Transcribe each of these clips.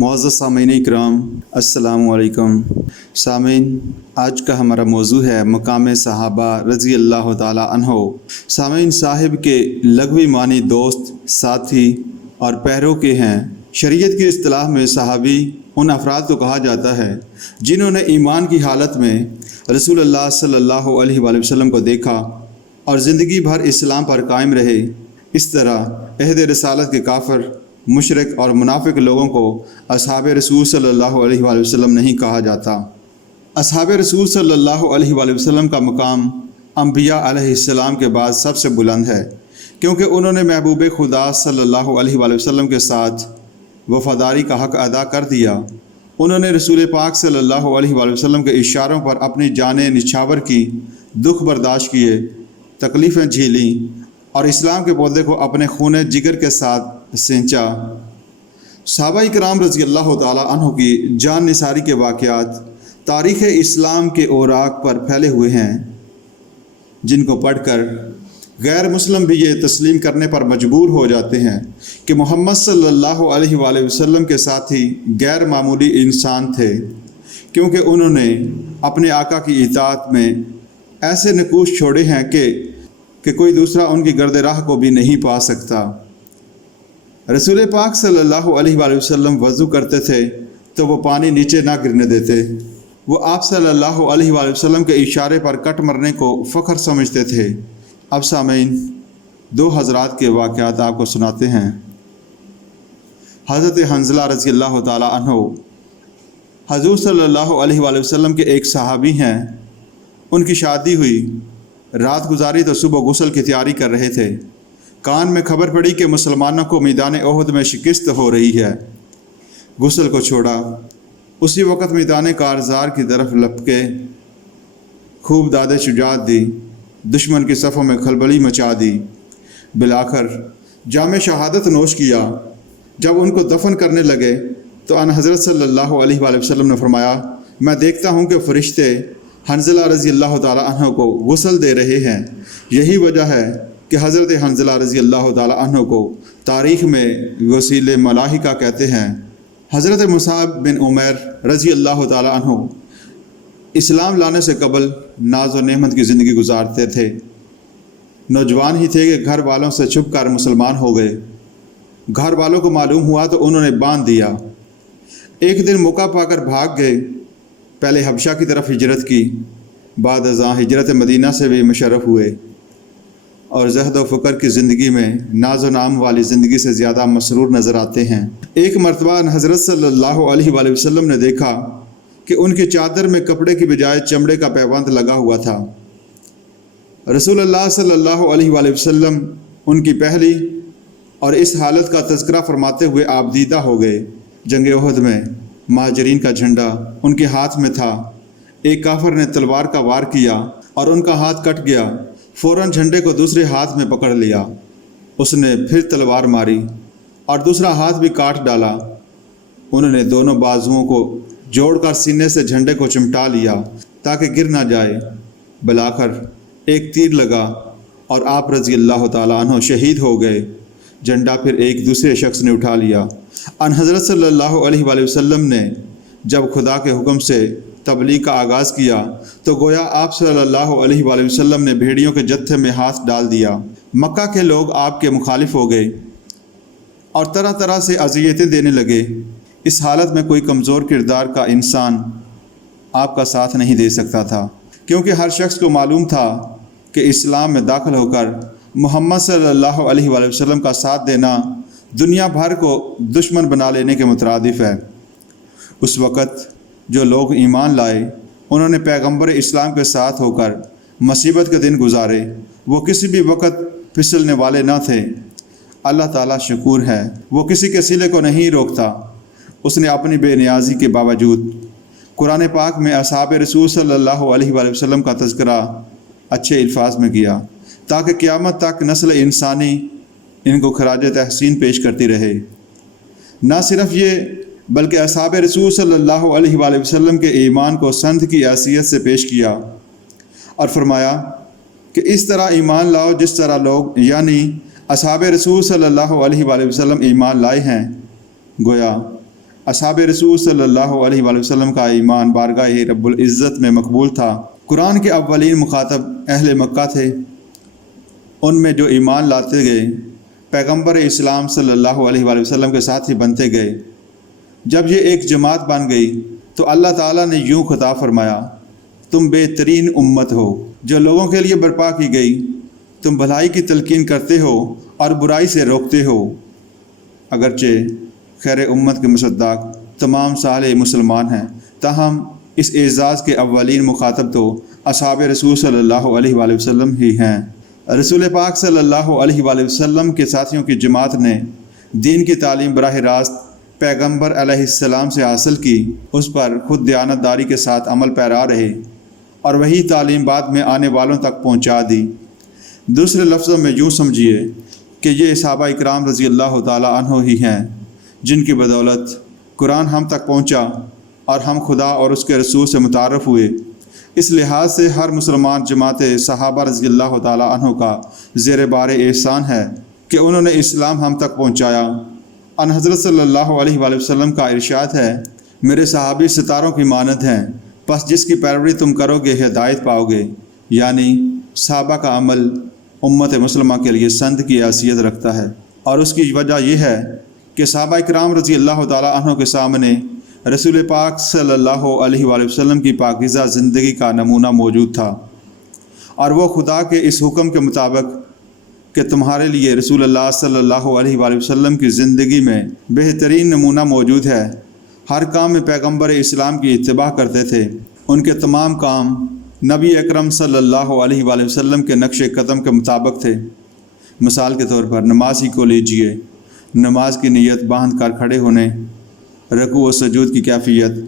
معزز سامعین اکرام، السلام علیکم۔ سامعین، آج کا ہمارا موضوع ہے مقام صحابہ رضی اللہ تعالی عنہ۔ سامعین، صاحب کے لغوی معنی دوست، ساتھی اور پیرو کے ہیں۔ شریعت کی اصطلاح میں صحابی ان افراد کو کہا جاتا ہے جنہوں نے ایمان کی حالت میں رسول اللہ صلی اللہ علیہ وآلہ وسلم کو دیکھا اور زندگی بھر اسلام پر قائم رہے۔ اس طرح عہد رسالت کے کافر، مشرک اور منافق لوگوں کو اصحاب رسول صلی اللہ علیہ وآلہ وسلم نہیں کہا جاتا۔ اصحاب رسول صلی اللہ علیہ وآلہ وسلم کا مقام انبیاء علیہ السلام کے بعد سب سے بلند ہے، کیونکہ انہوں نے محبوب خدا صلی اللہ علیہ وآلہ وسلم کے ساتھ وفاداری کا حق ادا کر دیا۔ انہوں نے رسول پاک صلی اللہ علیہ وآلہ وسلم کے اشاروں پر اپنی جانیں نچھاور کی، دکھ برداشت کیے، تکلیفیں جھیلیں اور اسلام کے پودے کو اپنے خون جگر کے ساتھ سینچا۔ صحابہ کرام رضی اللہ تعالی عنہ کی جان نثاری کے واقعات تاریخ اسلام کے اوراق پر پھیلے ہوئے ہیں، جن کو پڑھ کر غیر مسلم بھی یہ تسلیم کرنے پر مجبور ہو جاتے ہیں کہ محمد صلی اللہ علیہ وآلہ وسلم کے ساتھی غیر معمولی انسان تھے، کیونکہ انہوں نے اپنے آقا کی اطاعت میں ایسے نقوش چھوڑے ہیں کہ کوئی دوسرا ان کی گرد راہ کو بھی نہیں پا سکتا۔ رسول پاک صلی اللہ علیہ وآلہ وسلم وضو کرتے تھے تو وہ پانی نیچے نہ گرنے دیتے۔ وہ آپ صلی اللہ علیہ وآلہ وسلم کے اشارے پر کٹ مرنے کو فخر سمجھتے تھے۔ اب سامعین، دو حضرات کے واقعات آپ کو سناتے ہیں۔ حضرت حنظلہ رضی اللہ تعالی عنہ حضور صلی اللہ علیہ وآلہ وسلم کے ایک صحابی ہیں۔ ان کی شادی ہوئی، رات گزاری تو صبح غسل کی تیاری کر رہے تھے۔ کان میں خبر پڑی کہ مسلمانوں کو میدان احد میں شکست ہو رہی ہے۔ غسل کو چھوڑا، اسی وقت میدان کارزار کی طرف لپکے، خوب داد شجاعت دی، دشمن کی صفوں میں کھلبلی مچا دی، بالآخر جام شہادت نوش کیا۔ جب ان کو دفن کرنے لگے تو ان حضرت صلی اللہ علیہ وآلہ وسلم نے فرمایا، میں دیکھتا ہوں کہ فرشتے حنظلہ رضی اللہ تعالی عنہ کو غسل دے رہے ہیں۔ یہی وجہ ہے کہ حضرت حنظلہ رضی اللہ تعالی عنہ کو تاریخ میں غسیل ملائکہ کہتے ہیں۔ حضرت مصعب بن عمیر رضی اللہ تعالی عنہ اسلام لانے سے قبل ناز و نعمت کی زندگی گزارتے تھے۔ نوجوان ہی تھے کہ گھر والوں سے چھپ کر مسلمان ہو گئے۔ گھر والوں کو معلوم ہوا تو انہوں نے باندھ دیا۔ ایک دن موقع پا کر بھاگ گئے۔ پہلے حبشہ کی طرف ہجرت کی، بعد ازاں ہجرت مدینہ سے بھی مشرف ہوئے اور زہد و فقر کی زندگی میں ناز و نام والی زندگی سے زیادہ مسرور نظر آتے ہیں۔ ایک مرتبہ حضرت صلی اللہ علیہ وآلہ وسلم نے دیکھا کہ ان کی چادر میں کپڑے کی بجائے چمڑے کا پیبند لگا ہوا تھا۔ رسول اللہ صلی اللہ علیہ وآلہ وسلم ان کی پہلی اور اس حالت کا تذکرہ فرماتے ہوئے آپ دیدہ ہو گئے۔ جنگ احد میں مہاجرین کا جھنڈا ان کے ہاتھ میں تھا۔ ایک کافر نے تلوار کا وار کیا اور ان کا ہاتھ کٹ گیا۔ فوراً جھنڈے کو دوسرے ہاتھ میں پکڑ لیا۔ اس نے پھر تلوار ماری اور دوسرا ہاتھ بھی کاٹ ڈالا۔ انہوں نے دونوں بازوؤں کو جوڑ کر سینے سے جھنڈے کو چمٹا لیا تاکہ گر نہ جائے۔ بالآخر ایک تیر لگا اور آپ رضی اللہ تعالیٰ عنہ شہید ہو گئے۔ جھنڈا پھر ایک دوسرے شخص نے اٹھا لیا۔ ان حضرت صلی اللہ علیہ وآلہ وسلم نے جب خدا کے حکم سے تبلیغ کا آغاز کیا تو گویا آپ صلی اللہ علیہ وآلہ وسلم نے بھیڑیوں کے جتھے میں ہاتھ ڈال دیا۔ مکہ کے لوگ آپ کے مخالف ہو گئے اور طرح طرح سے اذیتیں دینے لگے۔ اس حالت میں کوئی کمزور کردار کا انسان آپ کا ساتھ نہیں دے سکتا تھا، کیونکہ ہر شخص کو معلوم تھا کہ اسلام میں داخل ہو کر محمد صلی اللہ علیہ وآلہ وسلم کا ساتھ دینا دنیا بھر کو دشمن بنا لینے کے مترادف ہے۔ اس وقت جو لوگ ایمان لائے انہوں نے پیغمبر اسلام کے ساتھ ہو کر مصیبت کے دن گزارے۔ وہ کسی بھی وقت پھسلنے والے نہ تھے۔ اللہ تعالیٰ شکور ہے، وہ کسی کے سلے کو نہیں روکتا۔ اس نے اپنی بے نیازی کے باوجود قرآن پاک میں اصحاب رسول صلی اللہ علیہ وآلہ وسلم کا تذکرہ اچھے الفاظ میں کیا تاکہ قیامت تک نسل انسانی ان کو خراج تحسین پیش کرتی رہے۔ نہ صرف یہ بلکہ اصحاب رسول صلی اللہ علیہ وآلہ وسلم کے ایمان کو سند کی حیثیت سے پیش کیا اور فرمایا کہ اس طرح ایمان لاؤ جس طرح لوگ یعنی اصحاب رسول صلی اللہ علیہ وآلہ وسلم ایمان لائے ہیں۔ گویا اصحاب رسول صلی اللہ علیہ وآلہ وسلم کا ایمان بارگاہ رب العزت میں مقبول تھا۔ قرآن کے اولین مخاطب اہل مکہ تھے۔ ان میں جو ایمان لاتے گئے پیغمبر اسلام صلی اللہ علیہ وآلہ وسلم کے ساتھ ہی بنتے گئے۔ جب یہ ایک جماعت بن گئی تو اللہ تعالیٰ نے یوں خطاب فرمایا، تم بہترین امت ہو جو لوگوں کے لیے برپا کی گئی، تم بھلائی کی تلقین کرتے ہو اور برائی سے روکتے ہو۔ اگرچہ خیر امت کے مصداق تمام صالح مسلمان ہیں، تاہم اس اعزاز کے اولین مخاطب تو اصحاب رسول صلی اللہ علیہ وآلہ وسلم ہی ہیں۔ رسول پاک صلی اللہ علیہ وآلہ وسلم کے ساتھیوں کی جماعت نے دین کی تعلیم براہ راست پیغمبر علیہ السلام سے حاصل کی، اس پر خود دیانتداری کے ساتھ عمل پیرا رہے اور وہی تعلیم بعد میں آنے والوں تک پہنچا دی۔ دوسرے لفظوں میں یوں سمجھیے کہ یہ صحابہ اکرام رضی اللہ تعالیٰ عنہ ہی ہیں جن کی بدولت قرآن ہم تک پہنچا اور ہم خدا اور اس کے رسول سے متعارف ہوئے۔ اس لحاظ سے ہر مسلمان جماعت صحابہ رضی اللہ تعالیٰ عنہ کا زیر بار احسان ہے کہ انہوں نے اسلام ہم تک پہنچایا۔ ان حضرت صلی اللہ علیہ وآلہ وسلم کا ارشاد ہے، میرے صحابی ستاروں کی مانند ہیں، پس جس کی پیروی تم کرو گے ہدایت پاؤ گے۔ یعنی صحابہ کا عمل امت مسلمہ کے لیے سند کی حیثیت رکھتا ہے، اور اس کی وجہ یہ ہے کہ صحابہ اکرام رضی اللہ تعالیٰ عنہ کے سامنے رسول پاک صلی اللہ علیہ وآلہ وسلم کی پاکیزہ زندگی کا نمونہ موجود تھا، اور وہ خدا کے اس حکم کے مطابق کہ تمہارے لیے رسول اللہ صلی اللہ علیہ وآلہ وسلم کی زندگی میں بہترین نمونہ موجود ہے، ہر کام میں پیغمبر اسلام کی اتباع کرتے تھے۔ ان کے تمام کام نبی اکرم صلی اللہ علیہ وآلہ وسلم کے نقش قدم کے مطابق تھے۔ مثال کے طور پر نماز ہی کو لیجئے، نماز کی نیت باندھ کر کھڑے ہونے، رکوع و سجود کی کیفیت،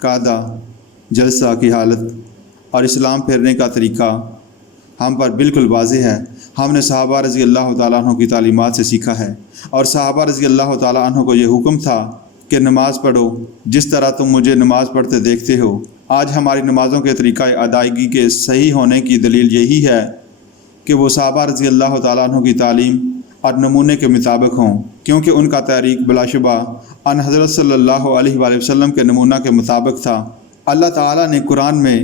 قعدہ، جلسہ کی حالت اور اسلام پھیرنے کا طریقہ ہم پر بالکل واضح ہے۔ ہم نے صحابہ رضی اللہ تعالیٰ عنہ کی تعلیمات سے سیکھا ہے، اور صحابہ رضی اللہ تعالیٰ عنہ کو یہ حکم تھا کہ نماز پڑھو جس طرح تم مجھے نماز پڑھتے دیکھتے ہو۔ آج ہماری نمازوں کے طریقہ ادائیگی کے صحیح ہونے کی دلیل یہی ہے کہ وہ صحابہ رضی اللہ تعالیٰ عنہ کی تعلیم اور نمونے کے مطابق ہوں، کیونکہ ان کا تحریک بلا شبہ ان حضرت صلی اللہ علیہ وآلہ وسلم کے نمونہ کے مطابق تھا۔ اللہ تعالیٰ نے قرآن میں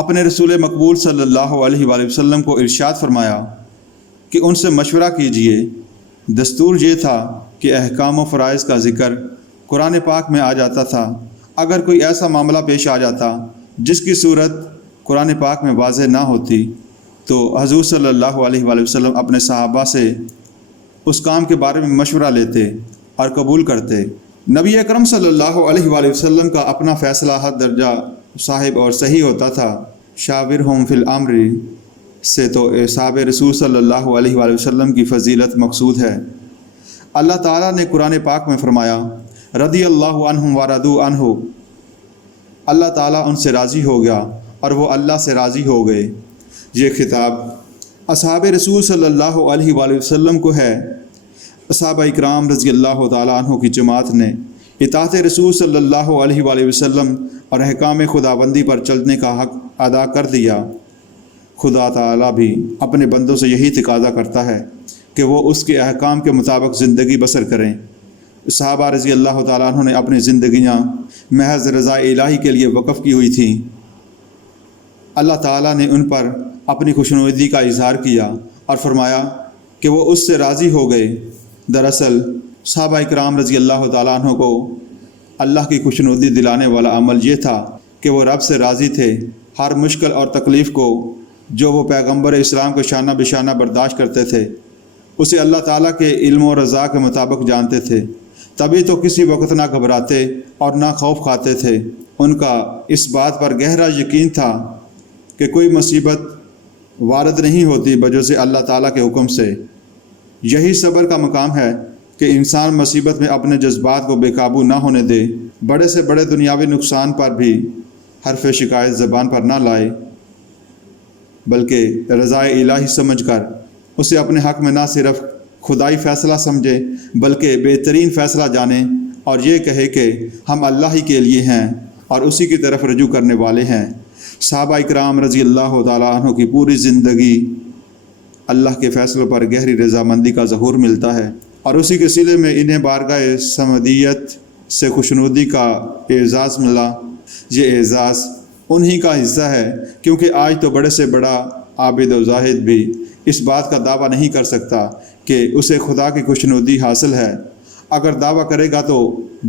اپنے رسول مقبول صلی اللہ علیہ وآلہ وسلم کو ارشاد فرمایا کہ ان سے مشورہ کیجئے۔ دستور یہ تھا کہ احکام و فرائض کا ذکر قرآن پاک میں آ جاتا تھا۔ اگر کوئی ایسا معاملہ پیش آ جاتا جس کی صورت قرآن پاک میں واضح نہ ہوتی تو حضور صلی اللہ علیہ وآلہ وسلم اپنے صحابہ سے اس کام کے بارے میں مشورہ لیتے اور قبول کرتے۔ نبی اکرم صلی اللہ علیہ وآلہ وسلم کا اپنا فیصلہ حد درجہ صاحب اور صحیح ہوتا تھا۔ شاورہم فی الامر سے تو اصحاب رسول صلی اللہ علیہ وآلہ وسلم کی فضیلت مقصود ہے۔ اللہ تعالیٰ نے قرآن پاک میں فرمایا، رضی اللہ عنہم ورضوا عنہ، اللہ تعالیٰ ان سے راضی ہو گیا اور وہ اللہ سے راضی ہو گئے۔ یہ خطاب اصحاب رسول صلی اللہ علیہ وآلہ وسلم کو ہے۔ صحابہ اکرام رضی اللہ تعالیٰ عنہ کی جماعت نے اطاعت رسول صلی اللہ علیہ وآلہ وسلم اور احکام خداوندی پر چلنے کا حق ادا کر دیا۔ خدا تعالیٰ بھی اپنے بندوں سے یہی تقاضا کرتا ہے کہ وہ اس کے احکام کے مطابق زندگی بسر کریں۔ صحابہ رضی اللہ تعالیٰ عنہ نے اپنی زندگیاں محض رضا الہی کے لیے وقف کی ہوئی تھیں۔ اللہ تعالیٰ نے ان پر اپنی خوشنودی کا اظہار کیا اور فرمایا کہ وہ اس سے راضی ہو گئے۔ دراصل صحابہ اکرام رضی اللہ تعالیٰ عنہ کو اللہ کی خوشنودی دلانے والا عمل یہ تھا کہ وہ رب سے راضی تھے۔ ہر مشکل اور تکلیف کو جو وہ پیغمبر اسلام کو شانہ بشانہ برداشت کرتے تھے اسے اللہ تعالیٰ کے علم و رضا کے مطابق جانتے تھے، تبھی تو کسی وقت نہ گھبراتے اور نہ خوف کھاتے تھے۔ ان کا اس بات پر گہرا یقین تھا کہ کوئی مصیبت وارد نہیں ہوتی بجز اللہ تعالیٰ کے حکم سے۔ یہی صبر کا مقام ہے کہ انسان مصیبت میں اپنے جذبات کو بے قابو نہ ہونے دے، بڑے سے بڑے دنیاوی نقصان پر بھی حرف شکایت زبان پر نہ لائے، بلکہ رضا الہی سمجھ کر اسے اپنے حق میں نہ صرف خدائی فیصلہ سمجھے بلکہ بہترین فیصلہ جانے اور یہ کہے کہ ہم اللہ ہی کے لیے ہیں اور اسی کی طرف رجوع کرنے والے ہیں۔ صحابہ اکرام رضی اللہ تعالیٰ عنہ کی پوری زندگی اللہ کے فیصلوں پر گہری رضامندی کا ظہور ملتا ہے، اور اسی کے صلے میں انہیں بارگاہ سمدیت سے خوشنودی کا اعزاز ملا، یہ اعزاز انہی کا حصہ ہے، کیونکہ آج تو بڑے سے بڑا عابد و زاہد بھی اس بات کا دعویٰ نہیں کر سکتا کہ اسے خدا کی خوشنودی حاصل ہے۔ اگر دعویٰ کرے گا تو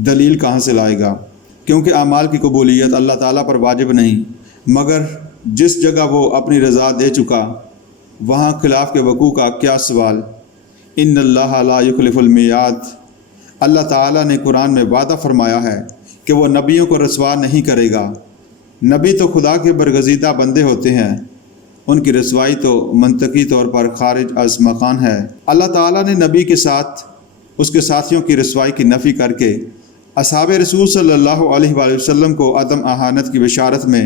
دلیل کہاں سے لائے گا؟ کیونکہ اعمال کی قبولیت اللہ تعالیٰ پر واجب نہیں، مگر جس جگہ وہ اپنی رضا دے چکا وہاں خلاف کے وقوع کا کیا سوال۔ ان اللہ لا یخلف المیعاد، اللہ تعالیٰ نے قرآن میں وعدہ فرمایا ہے کہ وہ نبیوں کو رسوا نہیں کرے گا۔ نبی تو خدا کے برگزیدہ بندے ہوتے ہیں، ان کی رسوائی تو منطقی طور پر خارج از مکان ہے۔ اللہ تعالیٰ نے نبی کے ساتھ اس کے ساتھیوں کی رسوائی کی نفی کر کے اصحاب رسول صلی اللہ علیہ وآلہ وسلم کو عدم اہانت کی بشارت میں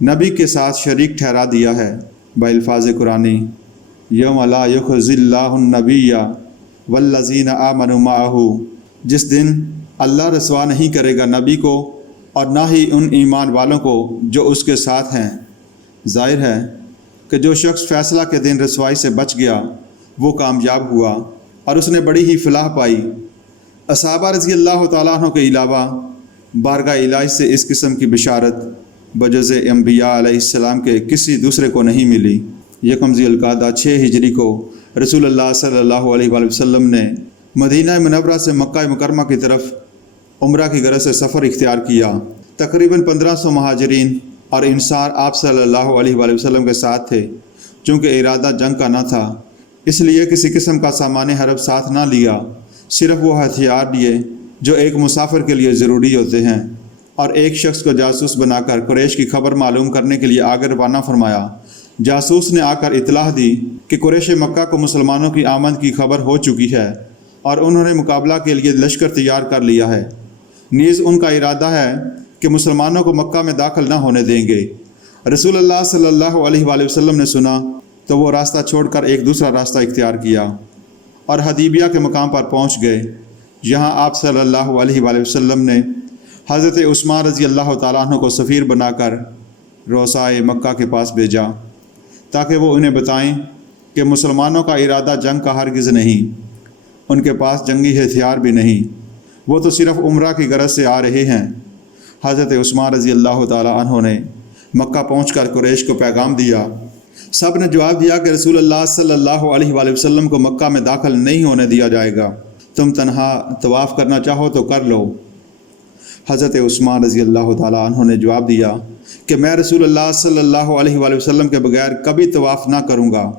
نبی کے ساتھ شریک ٹھہرا دیا ہے بالفاظ قرآنی، یوم لا یخزی اللہ النبی والذین آمنوا معہ، جس دن اللہ رسوا نہیں کرے گا نبی کو اور نہ ہی ان ایمان والوں کو جو اس کے ساتھ ہیں۔ ظاہر ہے کہ جو شخص فیصلہ کے دن رسوائی سے بچ گیا وہ کامیاب ہوا اور اس نے بڑی ہی فلاح پائی۔ اصحابہ رضی اللہ تعالیٰ عنہ کے علاوہ بارگاہ الہی سے اس قسم کی بشارت بجز انبیاء علیہ السلام کے کسی دوسرے کو نہیں ملی۔ یکم ذی القعدہ 6 ہجری کو رسول اللہ صلی اللہ علیہ وآلہ وسلم نے مدینہ منورہ سے مکہ مکرمہ کی طرف عمرہ کی غرض سے سفر اختیار کیا۔ تقریباً 1500 مہاجرین اور انصار آپ صلی اللہ علیہ وآلہ وسلم کے ساتھ تھے۔ چونکہ ارادہ جنگ کا نہ تھا اس لیے کسی قسم کا سامان حرب ساتھ نہ لیا، صرف وہ ہتھیار لیے جو ایک مسافر کے لیے ضروری ہوتے ہیں، اور ایک شخص کو جاسوس بنا کر قریش کی خبر معلوم کرنے کے لیے آگے روانہ فرمایا۔ جاسوس نے آ کر اطلاع دی کہ قریش مکہ کو مسلمانوں کی آمد کی خبر ہو چکی ہے اور انہوں نے مقابلہ کے لیے لشکر تیار کر لیا ہے، نیز ان کا ارادہ ہے کہ مسلمانوں کو مکہ میں داخل نہ ہونے دیں گے۔ رسول اللہ صلی اللہ علیہ وآلہ وسلم نے سنا تو وہ راستہ چھوڑ کر ایک دوسرا راستہ اختیار کیا اور حدیبیہ کے مقام پر پہنچ گئے۔ یہاں آپ صلی اللہ علیہ وآلہ وسلم نے حضرت عثمان رضی اللہ تعالیٰ عنہ کو سفیر بنا کر روسائے مکہ کے پاس بھیجا تاکہ وہ انہیں بتائیں کہ مسلمانوں کا ارادہ جنگ کا ہرگز نہیں، ان کے پاس جنگی ہتھیار بھی نہیں، وہ تو صرف عمرہ کی غرض سے آ رہے ہیں۔ حضرت عثمان رضی اللہ تعالیٰ عنہ نے مکہ پہنچ کر قریش کو پیغام دیا۔ سب نے جواب دیا کہ رسول اللہ صلی اللہ علیہ وآلہ وسلم کو مکہ میں داخل نہیں ہونے دیا جائے گا، تم تنہا طواف کرنا چاہو تو کر لو۔ حضرت عثمان رضی اللہ تعالیٰ عنہ نے جواب دیا کہ میں رسول اللہ صلی اللہ علیہ وآلہ وسلم کے بغیر کبھی طواف نہ کروں گا۔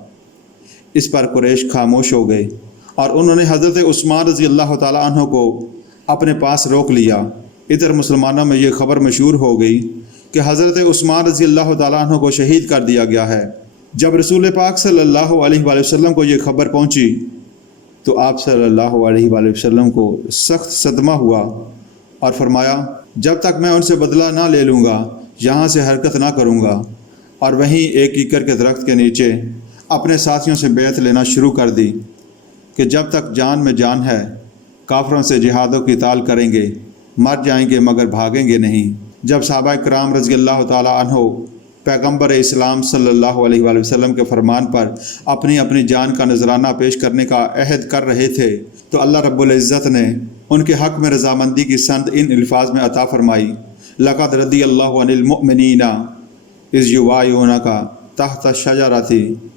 اس پر قریش خاموش ہو گئے اور انہوں نے حضرت عثمان رضی اللہ تعالیٰ عنہ کو اپنے پاس روک لیا۔ ادھر مسلمانوں میں یہ خبر مشہور ہو گئی کہ حضرت عثمان رضی اللہ تعالیٰ عنہ کو شہید کر دیا گیا ہے۔ جب رسول پاک صلی اللہ علیہ وآلہ وسلم کو یہ خبر پہنچی تو آپ صلی اللہ علیہ وآلہ وسلم کو سخت صدمہ ہوا اور فرمایا، جب تک میں ان سے بدلہ نہ لے لوں گا یہاں سے حرکت نہ کروں گا، اور وہیں ایک ایکر کے درخت کے نیچے اپنے ساتھیوں سے بیعت لینا شروع کر دی کہ جب تک جان میں جان ہے کافروں سے جہاد و قتال کریں گے، مر جائیں گے مگر بھاگیں گے نہیں۔ جب صحابہ کرام رضی اللہ تعالیٰ عنہ پیغمبر اسلام صلی اللہ علیہ وآلہ وسلم کے فرمان پر اپنی اپنی جان کا نذرانہ پیش کرنے کا عہد کر رہے تھے تو اللہ رب العزت نے ان کے حق میں رضامندی کی سند ان الفاظ میں عطا فرمائی، لقد رضی اللہ عن المؤمنین اذ یبایعونک تحت الشجرۃ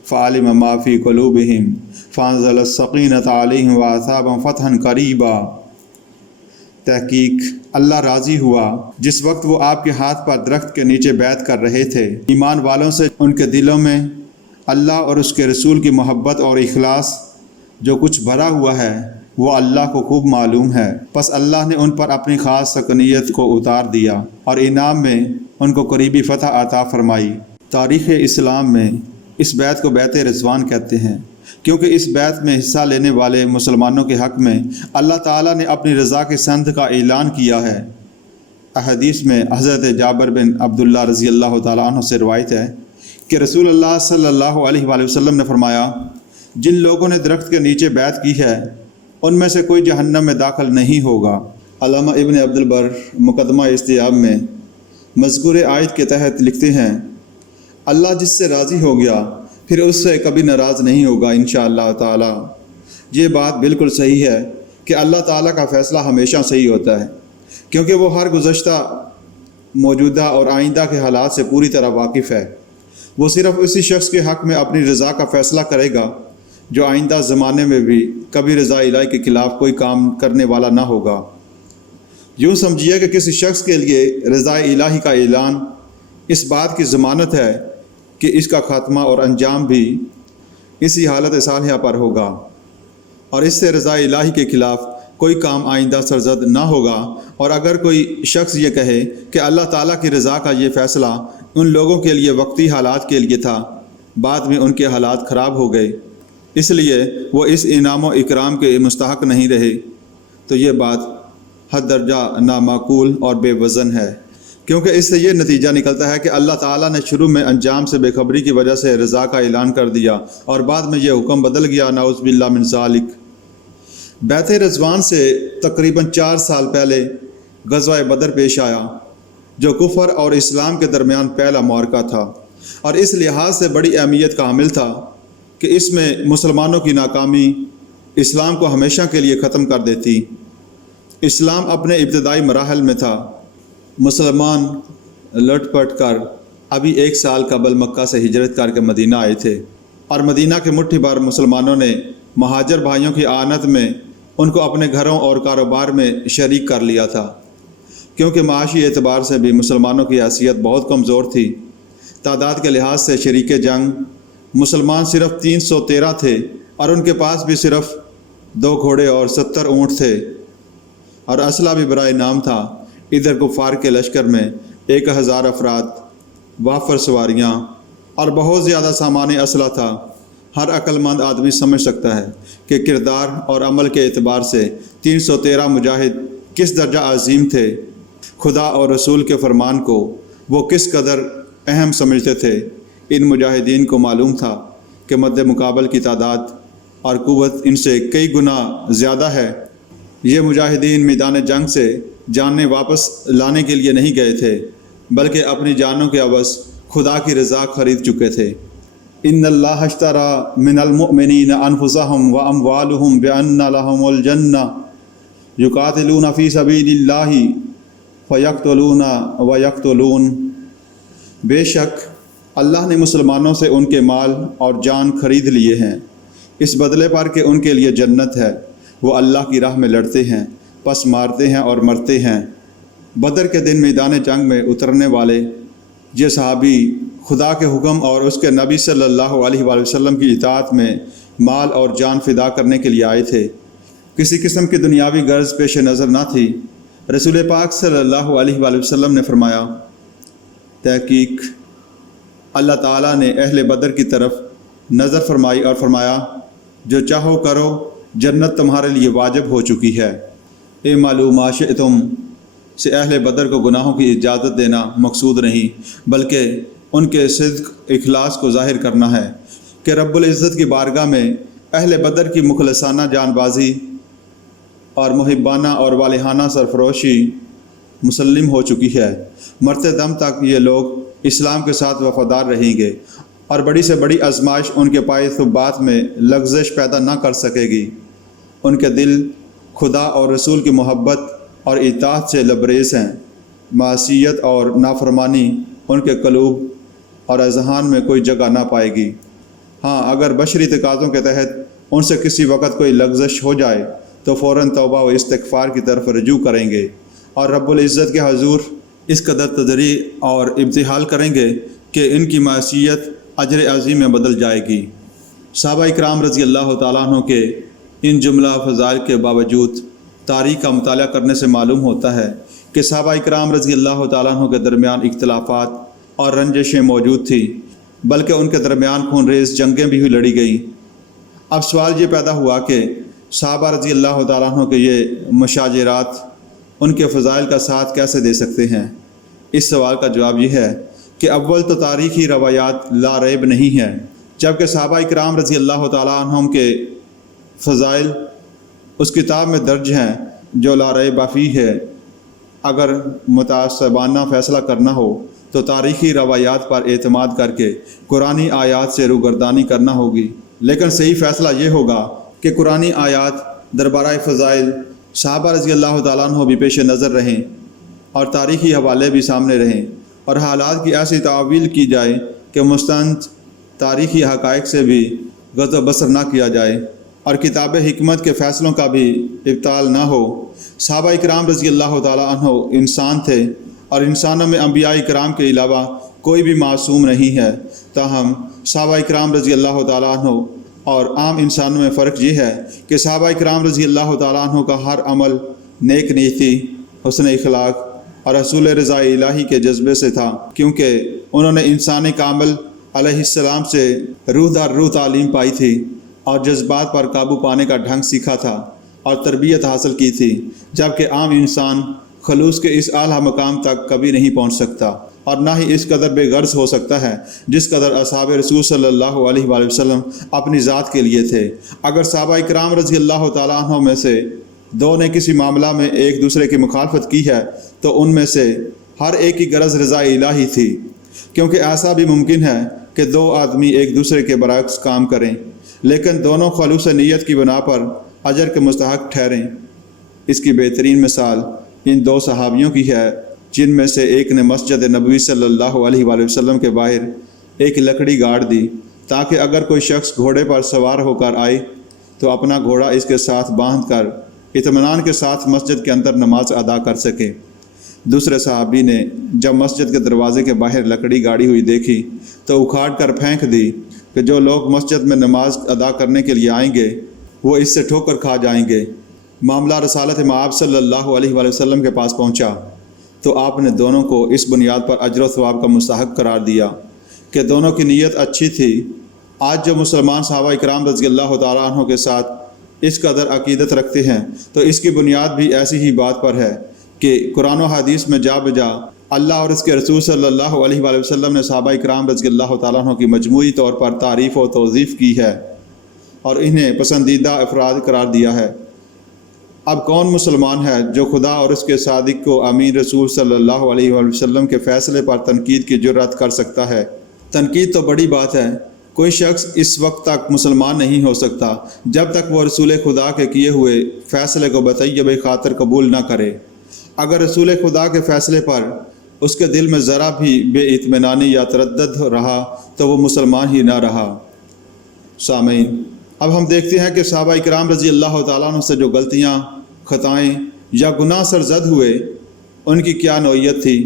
فعلم ما فی قلوبہم فانزل السکینۃ علیہم واثابہم فتحا قریبا۔ تحقیق اللہ راضی ہوا جس وقت وہ آپ کے ہاتھ پر درخت کے نیچے بیعت کر رہے تھے، ایمان والوں سے ان کے دلوں میں اللہ اور اس کے رسول کی محبت اور اخلاص جو کچھ بھرا ہوا ہے وہ اللہ کو خوب معلوم ہے۔ پس اللہ نے ان پر اپنی خاص سکنیت کو اتار دیا اور انعام میں ان کو قریبی فتح عطا فرمائی۔ تاریخ اسلام میں اس بیعت کو بیعت رضوان کہتے ہیں، کیونکہ اس بیعت میں حصہ لینے والے مسلمانوں کے حق میں اللہ تعالیٰ نے اپنی رضا کے سند کا اعلان کیا ہے۔ احادیث میں حضرت جابر بن عبداللہ رضی اللہ تعالیٰ عنہ سے روایت ہے کہ رسول اللہ صلی اللہ علیہ وآلہ وسلم نے فرمایا، جن لوگوں نے درخت کے نیچے بیعت کی ہے ان میں سے کوئی جہنم میں داخل نہیں ہوگا۔ علامہ ابن عبد البر مقدمہ استیاب میں مذکور آیت کے تحت لکھتے ہیں، اللہ جس سے راضی ہو گیا پھر اس سے کبھی ناراض نہیں ہوگا انشاءاللہ تعالی۔ یہ بات بالکل صحیح ہے کہ اللہ تعالیٰ کا فیصلہ ہمیشہ صحیح ہوتا ہے۔ کیونکہ وہ ہر گزشتہ، موجودہ اور آئندہ کے حالات سے پوری طرح واقف ہے۔ وہ صرف اسی شخص کے حق میں اپنی رضا کا فیصلہ کرے گا جو آئندہ زمانے میں بھی کبھی رضا الہی کے خلاف کوئی کام کرنے والا نہ ہوگا۔ یوں سمجھیے کہ کسی شخص کے لیے رضا الہی کا اعلان اس بات کی ضمانت ہے کہ اس کا خاتمہ اور انجام بھی اسی حالت صالحہ پر ہوگا، اور اس سے رضا الہی کے خلاف کوئی کام آئندہ سرزد نہ ہوگا۔ اور اگر کوئی شخص یہ کہے کہ اللہ تعالیٰ کی رضا کا یہ فیصلہ ان لوگوں کے لیے وقتی حالات کے لیے تھا، بعد میں ان کے حالات خراب ہو گئے، اس لیے وہ اس انعام و اکرام کے مستحق نہیں رہے، تو یہ بات حد درجہ نامعقول اور بے وزن ہے، کیونکہ اس سے یہ نتیجہ نکلتا ہے کہ اللہ تعالیٰ نے شروع میں انجام سے بے خبری کی وجہ سے رضا کا اعلان کر دیا اور بعد میں یہ حکم بدل گیا، نعوذ باللہ من ذالک۔ بیعت رضوان سے تقریباً 4 سال پہلے غزوہ بدر پیش آیا، جو کفر اور اسلام کے درمیان پہلا معرکہ تھا، اور اس لحاظ سے بڑی اہمیت کا حامل تھا کہ اس میں مسلمانوں کی ناکامی اسلام کو ہمیشہ کے لیے ختم کر دیتی۔ اسلام اپنے ابتدائی مراحل میں تھا، مسلمان لٹ پٹ کر ابھی 1 سال قبل مکہ سے ہجرت کر کے مدینہ آئے تھے، اور مدینہ کے مٹھی بھر مسلمانوں نے مہاجر بھائیوں کی آنت میں ان کو اپنے گھروں اور کاروبار میں شریک کر لیا تھا، کیونکہ معاشی اعتبار سے بھی مسلمانوں کی حیثیت بہت کمزور تھی۔ تعداد کے لحاظ سے شریک جنگ مسلمان صرف 313 تھے، اور ان کے پاس بھی صرف 2 گھوڑے اور 70 اونٹ تھے، اور اسلحہ بھی برائے نام تھا۔ ادھر کفار کے لشکر میں 1000 افراد، وافر سواریاں اور بہت زیادہ سامان اسلحہ تھا۔ ہر عقل مند آدمی سمجھ سکتا ہے کہ کردار اور عمل کے اعتبار سے 313 مجاہد کس درجہ عظیم تھے۔ خدا اور رسول کے فرمان کو وہ کس قدر اہم سمجھتے تھے۔ ان مجاہدین کو معلوم تھا کہ مد مقابل کی تعداد اور قوت ان سے کئی گنا زیادہ ہے۔ یہ مجاہدین میدان جنگ سے جانیں واپس لانے کے لیے نہیں گئے تھے، بلکہ اپنی جانوں کے عوض خدا کی رضا خرید چکے تھے۔ ان اللہ اشتری من المؤمنین انفسهم واموالهم بان لهم الجنہ یقاتلون فی سبیل اللہ فیقتلون ویقتلون۔ بے شک اللہ نے مسلمانوں سے ان کے مال اور جان خرید لیے ہیں، اس بدلے پر کہ ان کے لیے جنت ہے، وہ اللہ کی راہ میں لڑتے ہیں، پس مارتے ہیں اور مرتے ہیں۔ بدر کے دن میدان جنگ میں اترنے والے یہ صحابی خدا کے حکم اور اس کے نبی صلی اللہ علیہ وآلہ وسلم کی اطاعت میں مال اور جان فدا کرنے کے لیے آئے تھے۔ کسی قسم کی دنیاوی غرض پیش نظر نہ تھی۔ رسول پاک صلی اللہ علیہ وآلہ وسلم نے فرمایا، تحقیق اللہ تعالیٰ نے اہل بدر کی طرف نظر فرمائی اور فرمایا، جو چاہو کرو، جنت تمہارے لیے واجب ہو چکی ہے۔ اعملوا ما شئتم سے اہل بدر کو گناہوں کی اجازت دینا مقصود نہیں، بلکہ ان کے صدق اخلاص کو ظاہر کرنا ہے کہ رب العزت کی بارگاہ میں اہل بدر کی مخلصانہ جان بازی اور محبانہ اور والہانہ سرفروشی مسلم ہو چکی ہے۔ مرتے دم تک یہ لوگ اسلام کے ساتھ وفادار رہیں گے، اور بڑی سے بڑی آزمائش ان کے پائے ثبات میں لغزش پیدا نہ کر سکے گی۔ ان کے دل خدا اور رسول کی محبت اور اطاعت سے لبریز ہیں، معصیت اور نافرمانی ان کے قلوب اور اذہان میں کوئی جگہ نہ پائے گی۔ ہاں، اگر بشری تقاضوں کے تحت ان سے کسی وقت کوئی لغزش ہو جائے تو فوراً توبہ و استغفار کی طرف رجوع کریں گے، اور رب العزت کے حضور اس قدر تدریع اور ابتحال کریں گے کہ ان کی معصیت اجر عظیم میں بدل جائے گی۔ صحابہ اکرام رضی اللہ تعالیٰ عنہ کے ان جملہ فضائل کے باوجود تاریخ کا مطالعہ کرنے سے معلوم ہوتا ہے کہ صحابہ اکرام رضی اللہ تعالیٰ عنہ کے درمیان اختلافات اور رنجشیں موجود تھیں، بلکہ ان کے درمیان خون ریز جنگیں بھی لڑی گئیں۔ اب سوال یہ پیدا ہوا کہ صحابہ رضی اللہ تعالیٰ عنہ کے یہ مشاجرات ان کے فضائل کا ساتھ کیسے دے سکتے ہیں؟ اس سوال کا جواب یہ ہے کہ اول تو تاریخی روایات لا ریب نہیں ہیں، جبکہ صحابہ اکرام رضی اللہ تعالیٰ عنہم کے فضائل اس کتاب میں درج ہیں جو لا ریب فیہ ہے۔ اگر متعصبانہ فیصلہ کرنا ہو تو تاریخی روایات پر اعتماد کر کے قرآنی آیات سے روگردانی کرنا ہوگی، لیکن صحیح فیصلہ یہ ہوگا کہ قرآنی آیات دربارہ فضائل صحابہ رضی اللہ تعالیٰ عنہ بھی پیش نظر رہیں اور تاریخی حوالے بھی سامنے رہیں اور حالات کی ایسی تعویل کی جائے کہ مستند تاریخی حقائق سے بھی غض و بصر نہ کیا جائے اور کتاب حکمت کے فیصلوں کا بھی ابطال نہ ہو۔ صحابہ اکرام رضی اللہ تعالیٰ عنہ انسان تھے اور انسانوں میں انبیاء اکرام کے علاوہ کوئی بھی معصوم نہیں ہے، تاہم صحابہ اکرام رضی اللہ تعالیٰ عنہ اور عام انسانوں میں فرق یہ ہے کہ صحابہ اکرام رضی اللہ تعالیٰ عنہ کا ہر عمل نیک نیتی، حسن اخلاق اور حصول رضا الہی کے جذبے سے تھا، کیونکہ انہوں نے انسان کامل علیہ السلام سے روح در روح تعلیم پائی تھی اور جذبات پر قابو پانے کا ڈھنگ سیکھا تھا اور تربیت حاصل کی تھی، جبکہ عام انسان خلوص کے اس اعلیٰ مقام تک کبھی نہیں پہنچ سکتا اور نہ ہی اس قدر بے غرض ہو سکتا ہے جس قدر اصحاب رسول صلی اللہ علیہ وآلہ وسلم اپنی ذات کے لیے تھے۔ اگر صحابہ اکرام رضی اللہ تعالیٰ عنہ میں سے دو نے کسی معاملہ میں ایک دوسرے کی مخالفت کی ہے تو ان میں سے ہر ایک کی غرض رضا الہی تھی، کیونکہ ایسا بھی ممکن ہے کہ دو آدمی ایک دوسرے کے برعکس کام کریں لیکن دونوں خلوص نیت کی بنا پر اجر کے مستحق ٹھہریں۔ اس کی بہترین مثال ان دو صحابیوں کی ہے جن میں سے ایک نے مسجد نبوی صلی اللہ علیہ وآلہ وسلم کے باہر ایک لکڑی گاڑ دی تاکہ اگر کوئی شخص گھوڑے پر سوار ہو کر آئے تو اپنا گھوڑا اس کے ساتھ باندھ کر اطمینان کے ساتھ مسجد کے اندر نماز ادا کر سکے۔ دوسرے صحابی نے جب مسجد کے دروازے کے باہر لکڑی گاڑی ہوئی دیکھی تو اکھاڑ کر پھینک دی کہ جو لوگ مسجد میں نماز ادا کرنے کے لیے آئیں گے وہ اس سے ٹھوکر کھا جائیں گے۔ معاملہ رسالت مآب صلی اللہ علیہ وآلہ وسلم کے پاس پہنچا تو آپ نے دونوں کو اس بنیاد پر اجر و ثواب کا مستحق قرار دیا کہ دونوں کی نیت اچھی تھی۔ آج جو مسلمان صحابہ اکرام رضی اللہ تعالیٰ عنہ کے ساتھ اس قدر عقیدت رکھتے ہیں تو اس کی بنیاد بھی ایسی ہی بات پر ہے کہ قرآن و حدیث میں جا بجا اللہ اور اس کے رسول صلی اللہ علیہ وآلہ وسلم نے صحابہ اکرام رضی اللہ تعالیٰ عنہ کی مجموعی طور پر تعریف و توصیف کی ہے اور انہیں پسندیدہ افراد قرار دیا ہے۔ اب کون مسلمان ہے جو خدا اور اس کے صادق کو امین رسول صلی اللہ علیہ وآلہ وسلم کے فیصلے پر تنقید کی جرأت کر سکتا ہے؟ تنقید تو بڑی بات ہے، کوئی شخص اس وقت تک مسلمان نہیں ہو سکتا جب تک وہ رسول خدا کے کیے ہوئے فیصلے کو بطیب خاطر قبول نہ کرے۔ اگر رسول خدا کے فیصلے پر اس کے دل میں ذرا بھی بے اطمینانی یا تردد رہا تو وہ مسلمان ہی نہ رہا۔ سامعین، اب ہم دیکھتے ہیں کہ صحابہ اکرام رضی اللہ تعالیٰ عنہ سے جو غلطیاں، خطائیں یا گناہ سرزد ہوئے ان کی کیا نوعیت تھی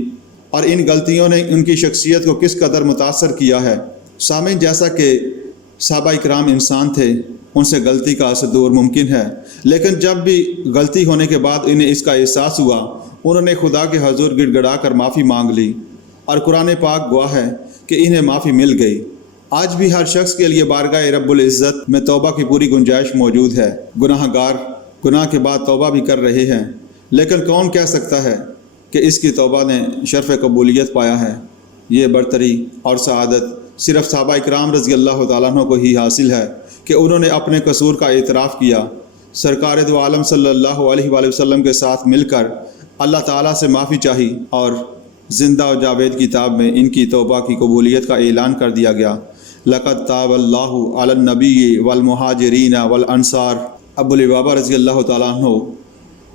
اور ان غلطیوں نے ان کی شخصیت کو کس قدر متاثر کیا ہے۔ سامعین، جیسا کہ صحابہ اکرام انسان تھے، ان سے غلطی کا صدور ممکن ہے، لیکن جب بھی غلطی ہونے کے بعد انہیں اس کا احساس ہوا انہوں نے خدا کے حضور گڑ گڑا کر معافی مانگ لی اور قرآن پاک گواہ ہے کہ انہیں معافی مل گئی۔ آج بھی ہر شخص کے لیے بارگاہ رب العزت میں توبہ کی پوری گنجائش موجود ہے۔ گناہ گار گناہ کے بعد توبہ بھی کر رہے ہیں، لیکن کون کہہ سکتا ہے کہ اس کی توبہ نے شرف قبولیت پایا ہے؟ یہ برتری اور سعادت صرف صحابہ اکرام رضی اللہ تعالیٰ عنہ کو ہی حاصل ہے کہ انہوں نے اپنے قصور کا اعتراف کیا، سرکار دو عالم صلی اللہ علیہ وآلہ وسلم کے ساتھ مل کر اللہ تعالیٰ سے معافی چاہی اور زندہ و جاوید کتاب میں ان کی توبہ کی قبولیت کا اعلان کر دیا گیا۔ لقد تاب اللہ علی النبی والمہاجرین والانصار۔ ابو لبابہ رضی اللہ تعالیٰ عنہ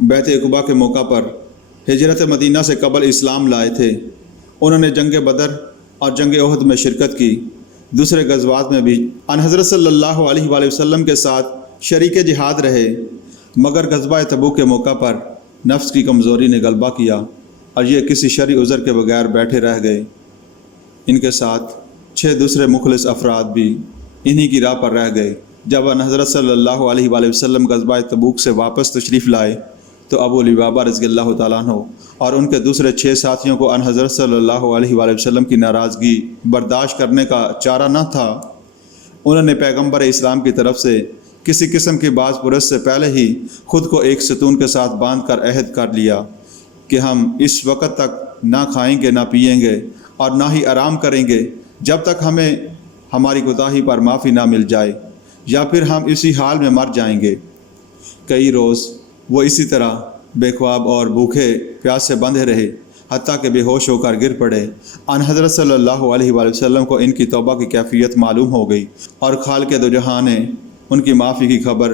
بیعت عقبہ کے موقع پر ہجرت مدینہ سے قبل اسلام لائے تھے۔ انہوں نے جنگ بدر اور جنگ احد میں شرکت کی، دوسرے غزوات میں بھی ان حضرت صلی اللہ علیہ وآلہ وسلم کے ساتھ شریک جہاد رہے، مگر غزوہ تبوک کے موقع پر نفس کی کمزوری نے غلبہ کیا اور یہ کسی شرعی عذر کے بغیر بیٹھے رہ گئے۔ ان کے ساتھ 6 دوسرے مخلص افراد بھی انہی کی راہ پر رہ گئے۔ جب ان حضرت صلی اللہ علیہ وآلہ وسلم غزوہ تبوک سے واپس تشریف لائے تو ابو لبابہ رضی اللہ تعالیٰ عنہ اور ان کے دوسرے 6 ساتھیوں کو ان حضرت صلی اللہ علیہ وآلہ وسلم کی ناراضگی برداشت کرنے کا چارہ نہ تھا۔ انہوں نے پیغمبر اسلام کی طرف سے کسی قسم کی باز پرس سے پہلے ہی خود کو ایک ستون کے ساتھ باندھ کر عہد کر لیا کہ ہم اس وقت تک نہ کھائیں گے، نہ پئیں گے اور نہ ہی آرام کریں گے جب تک ہمیں ہماری کوتاہی پر معافی نہ مل جائے، یا پھر ہم اسی حال میں مر جائیں گے۔ کئی روز وہ اسی طرح بے خواب اور بھوکے پیاس سے بندھے رہے حتیٰ کہ بے ہوش ہو کر گر پڑے۔ ان حضرت صلی اللہ علیہ وآلہ وسلم کو ان کی توبہ کی کیفیت معلوم ہو گئی اور خالق دو جہاں نے ان کی معافی کی خبر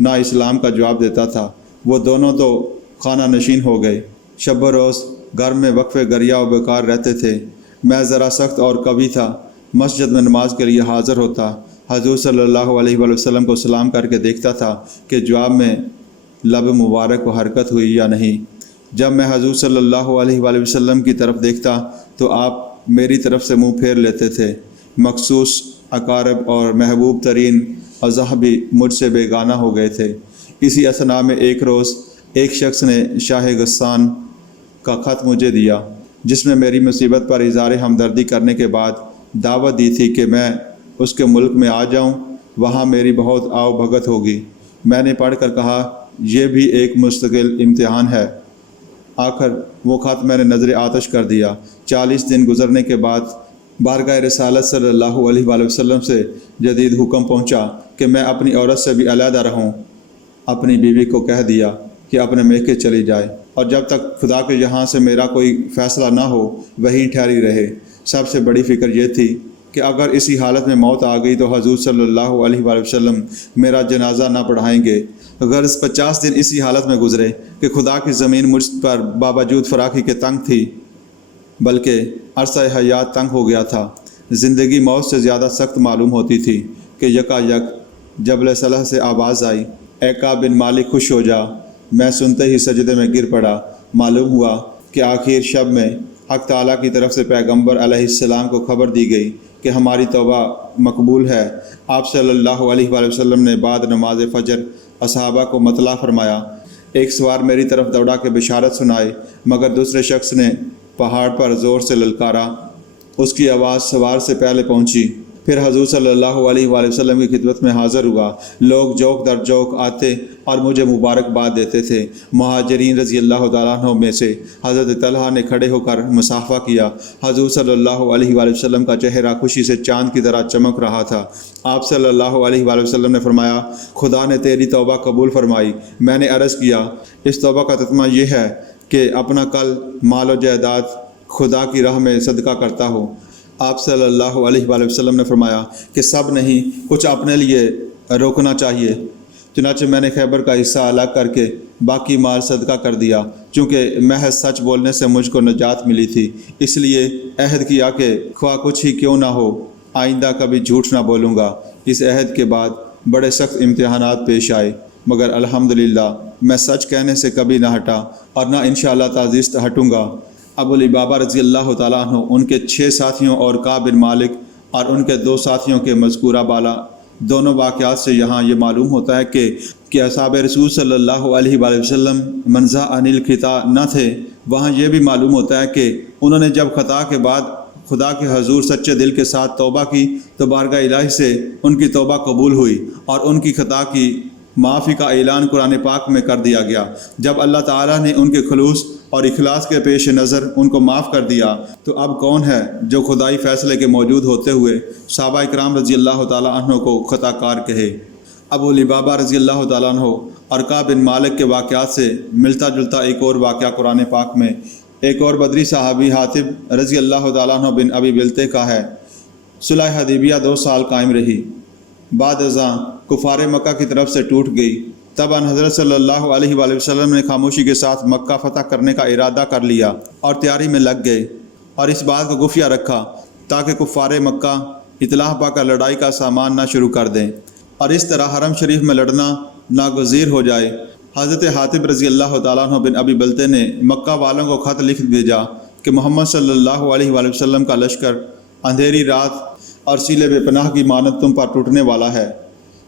نہ اسلام کا جواب دیتا تھا۔ وہ دونوں تو خانہ نشین ہو گئے، شب و روز گھر میں وقفے گریا و بیکار رہتے تھے۔ میں ذرا سخت اور کبھی تھا، مسجد میں نماز کے لیے حاضر ہوتا، حضور صلی اللہ علیہ وآلہ وسلم کو سلام کر کے دیکھتا تھا کہ جواب میں لب مبارک کو حرکت ہوئی یا نہیں۔ جب میں حضور صلی اللہ علیہ وآلہ وسلم کی طرف دیکھتا تو آپ میری طرف سے منہ پھیر لیتے تھے۔ مخصوص اقارب اور محبوب ترین اصحابی مجھ سے بیگانہ ہو گئے تھے۔ اسی اثناء میں ایک روز ایک شخص نے شاہ غسان کا خط مجھے دیا، جس میں میری مصیبت پر اظہار ہمدردی کرنے کے بعد دعوت دی تھی کہ میں اس کے ملک میں آ جاؤں، وہاں میری بہت آؤ بھگت ہوگی۔ میں نے پڑھ کر کہا یہ بھی ایک مستقل امتحان ہے۔ آخر وہ خط میں نے نظر آتش کر دیا۔ 40 دن گزرنے کے بعد بارگاہ رسالت صلی اللہ علیہ وآلہ وسلم سے جدید حکم پہنچا کہ میں اپنی عورت سے بھی علیحدہ رہوں۔ اپنی بیوی کو کہہ دیا کہ اپنے میکے چلی جائے اور جب تک خدا کے یہاں سے میرا کوئی فیصلہ نہ ہو وہیں ٹھہری رہے۔ سب سے بڑی فکر یہ تھی کہ اگر اسی حالت میں موت آ گئی تو حضور صلی اللہ علیہ وآلہ وسلم میرا جنازہ نہ پڑھائیں گے۔ غرض 50 دن اسی حالت میں گزرے کہ خدا کی زمین مجھ پر باوجود فراخی کے تنگ تھی، بلکہ عرصہ حیات تنگ ہو گیا تھا۔ زندگی موت سے زیادہ سخت معلوم ہوتی تھی کہ یکا یک جبل صلح سے آواز آئی، اے کعب بن مالک خوش ہو جا۔ میں سنتے ہی سجدے میں گر پڑا۔ معلوم ہوا کہ آخر شب میں حق تعالیٰ کی طرف سے پیغمبر علیہ السلام کو خبر دی گئی کہ ہماری توبہ مقبول ہے۔ آپ صلی اللہ علیہ وآلہ وسلم نے بعد نماز فجر اصحابہ کو مطلع فرمایا۔ ایک سوار میری طرف دوڑا کے بشارت سنائے، مگر دوسرے شخص نے پہاڑ پر زور سے للکارا۔ اس کی آواز سوار سے پہلے پہنچی۔ پھر حضور صلی اللہ علیہ وآلہ وسلم کی خدمت میں حاضر ہوا۔ لوگ جوک در جوک آتے اور مجھے مبارکباد دیتے تھے۔ مہاجرین رضی اللہ تعالیٰ عنہ میں سے حضرت طلحہ نے کھڑے ہو کر مصافحہ کیا۔ حضور صلی اللہ علیہ وآلہ وسلم کا چہرہ خوشی سے چاند کی طرح چمک رہا تھا۔ آپ صلی اللہ علیہ وآلہ وسلم نے فرمایا، خدا نے تیری توبہ قبول فرمائی۔ میں نے عرض کیا، اس توبہ کا تتمہ یہ ہے کہ اپنا کل مال و جائیداد خدا کی راہ میں صدقہ کرتا ہوں۔ آپ صلی اللہ علیہ وآلہ وسلم نے فرمایا کہ سب نہیں، کچھ اپنے لیے روکنا چاہیے۔ چنانچہ میں نے خیبر کا حصہ الگ کر کے باقی مال صدقہ کر دیا، چونکہ محض سچ بولنے سے مجھ کو نجات ملی تھی۔ اس لیے عہد کیا کہ خواہ کچھ ہی کیوں نہ ہو آئندہ کبھی جھوٹ نہ بولوں گا۔ اس عہد کے بعد بڑے سخت امتحانات پیش آئے، مگر الحمدللہ میں سچ کہنے سے کبھی نہ ہٹا اور نہ انشاءاللہ تعزیز ہٹوں گا۔ ابو لبابہ رضی اللہ تعالیٰ عنہ، ان کے 6 ساتھیوں اور کعب بن مالک اور ان کے 2 ساتھیوں کے مذکورہ بالا دونوں واقعات سے یہاں یہ معلوم ہوتا ہے کہ اصحاب رسول صلی اللہ علیہ وآلہ وسلم منزہ عن الخطا نہ تھے۔ وہاں یہ بھی معلوم ہوتا ہے کہ انہوں نے جب خطا کے بعد خدا کے حضور سچے دل کے ساتھ توبہ کی تو بارگاہ الہی سے ان کی توبہ قبول ہوئی اور ان کی خطا کی معافی کا اعلان قرآن پاک میں کر دیا گیا۔ جب اللہ تعالیٰ نے ان کے خلوص اور اخلاص کے پیش نظر ان کو معاف کر دیا تو اب کون ہے جو خدائی فیصلے کے موجود ہوتے ہوئے صحابہ اکرام رضی اللہ تعالیٰ عنہ کو خطا کار کہے۔ ابو لبابہ رضی اللہ تعالیٰ عنہ اور کعب بن مالک کے واقعات سے ملتا جلتا ایک اور واقعہ قرآن پاک میں ایک اور بدری صحابی حاتب رضی اللہ تعالیٰ عنہ بن ابی بلتے کا ہے۔ صلح حدیبیہ 2 سال قائم رہی، بعد ازاں کفار مکہ کی طرف سے ٹوٹ گئی۔ تب ان حضرت صلی اللہ علیہ وآلہ وسلم نے خاموشی کے ساتھ مکہ فتح کرنے کا ارادہ کر لیا اور تیاری میں لگ گئے، اور اس بات کو خفیہ رکھا تاکہ کفار مکہ اطلاع پا کر لڑائی کا سامان نہ شروع کر دیں اور اس طرح حرم شریف میں لڑنا ناگزیر ہو جائے۔ حضرت حاتب رضی اللہ تعالیٰ عنہ بن ابی بلتے نے مکہ والوں کو خط لکھ بھیجا کہ محمد صلی اللہ علیہ وآلہ وسلم کا لشکر اندھیری رات اور سیلے بے پناہ کی مانند تم پر ٹوٹنے والا ہے۔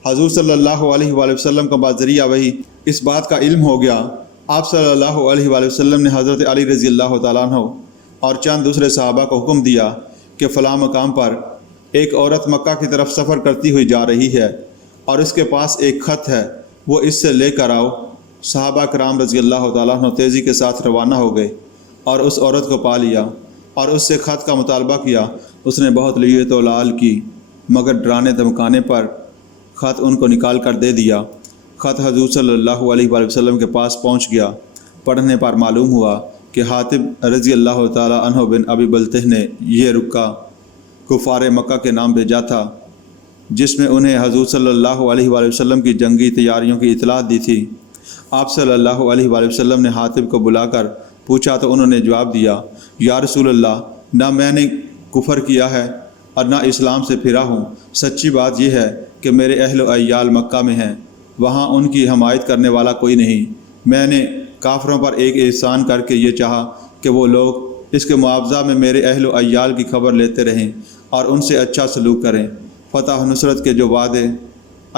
حضور صلی اللہ علیہ وآلہ وسلم کا بذریعہ وحی اس بات کا علم ہو گیا۔ آپ صلی اللہ علیہ وآلہ وسلم نے حضرت علی رضی اللہ تعالیٰ عنہ اور چند دوسرے صحابہ کو حکم دیا کہ فلاں مقام پر ایک عورت مکہ کی طرف سفر کرتی ہوئی جا رہی ہے اور اس کے پاس ایک خط ہے، وہ اس سے لے کر آؤ۔ صحابہ کرام رضی اللہ تعالیٰ عنہ تیزی کے ساتھ روانہ ہو گئے اور اس عورت کو پا لیا اور اس سے خط کا مطالبہ کیا۔ اس نے بہت لیت و لال کی، مگر ڈرانے دھمکانے پر خط ان کو نکال کر دے دیا۔ خط حضور صلی اللہ علیہ وآلہ وسلم کے پاس پہنچ گیا۔ پڑھنے پر معلوم ہوا کہ حاتب رضی اللہ تعالیٰ عنہ بن ابی بلتہ نے یہ رکا کفار مکہ کے نام بھیجا تھا۔ جس میں انہیں حضور صلی اللہ علیہ وآلہ وسلم کی جنگی تیاریوں کی اطلاع دی تھی۔ آپ صلی اللہ علیہ وآلہ وسلم نے حاطب کو بلا کر پوچھا تو انہوں نے جواب دیا، یا رسول اللہ، نہ میں نے کفر کیا ہے اور نہ اسلام سے پھرا ہوں۔ سچی بات یہ ہے کہ میرے اہل و عیال مکہ میں ہیں، وہاں ان کی حمایت کرنے والا کوئی نہیں۔ میں نے کافروں پر ایک احسان کر کے یہ چاہا کہ وہ لوگ اس کے معاوضہ میں میرے اہل و عیال کی خبر لیتے رہیں اور ان سے اچھا سلوک کریں۔ فتح و نصرت کے جو وعدے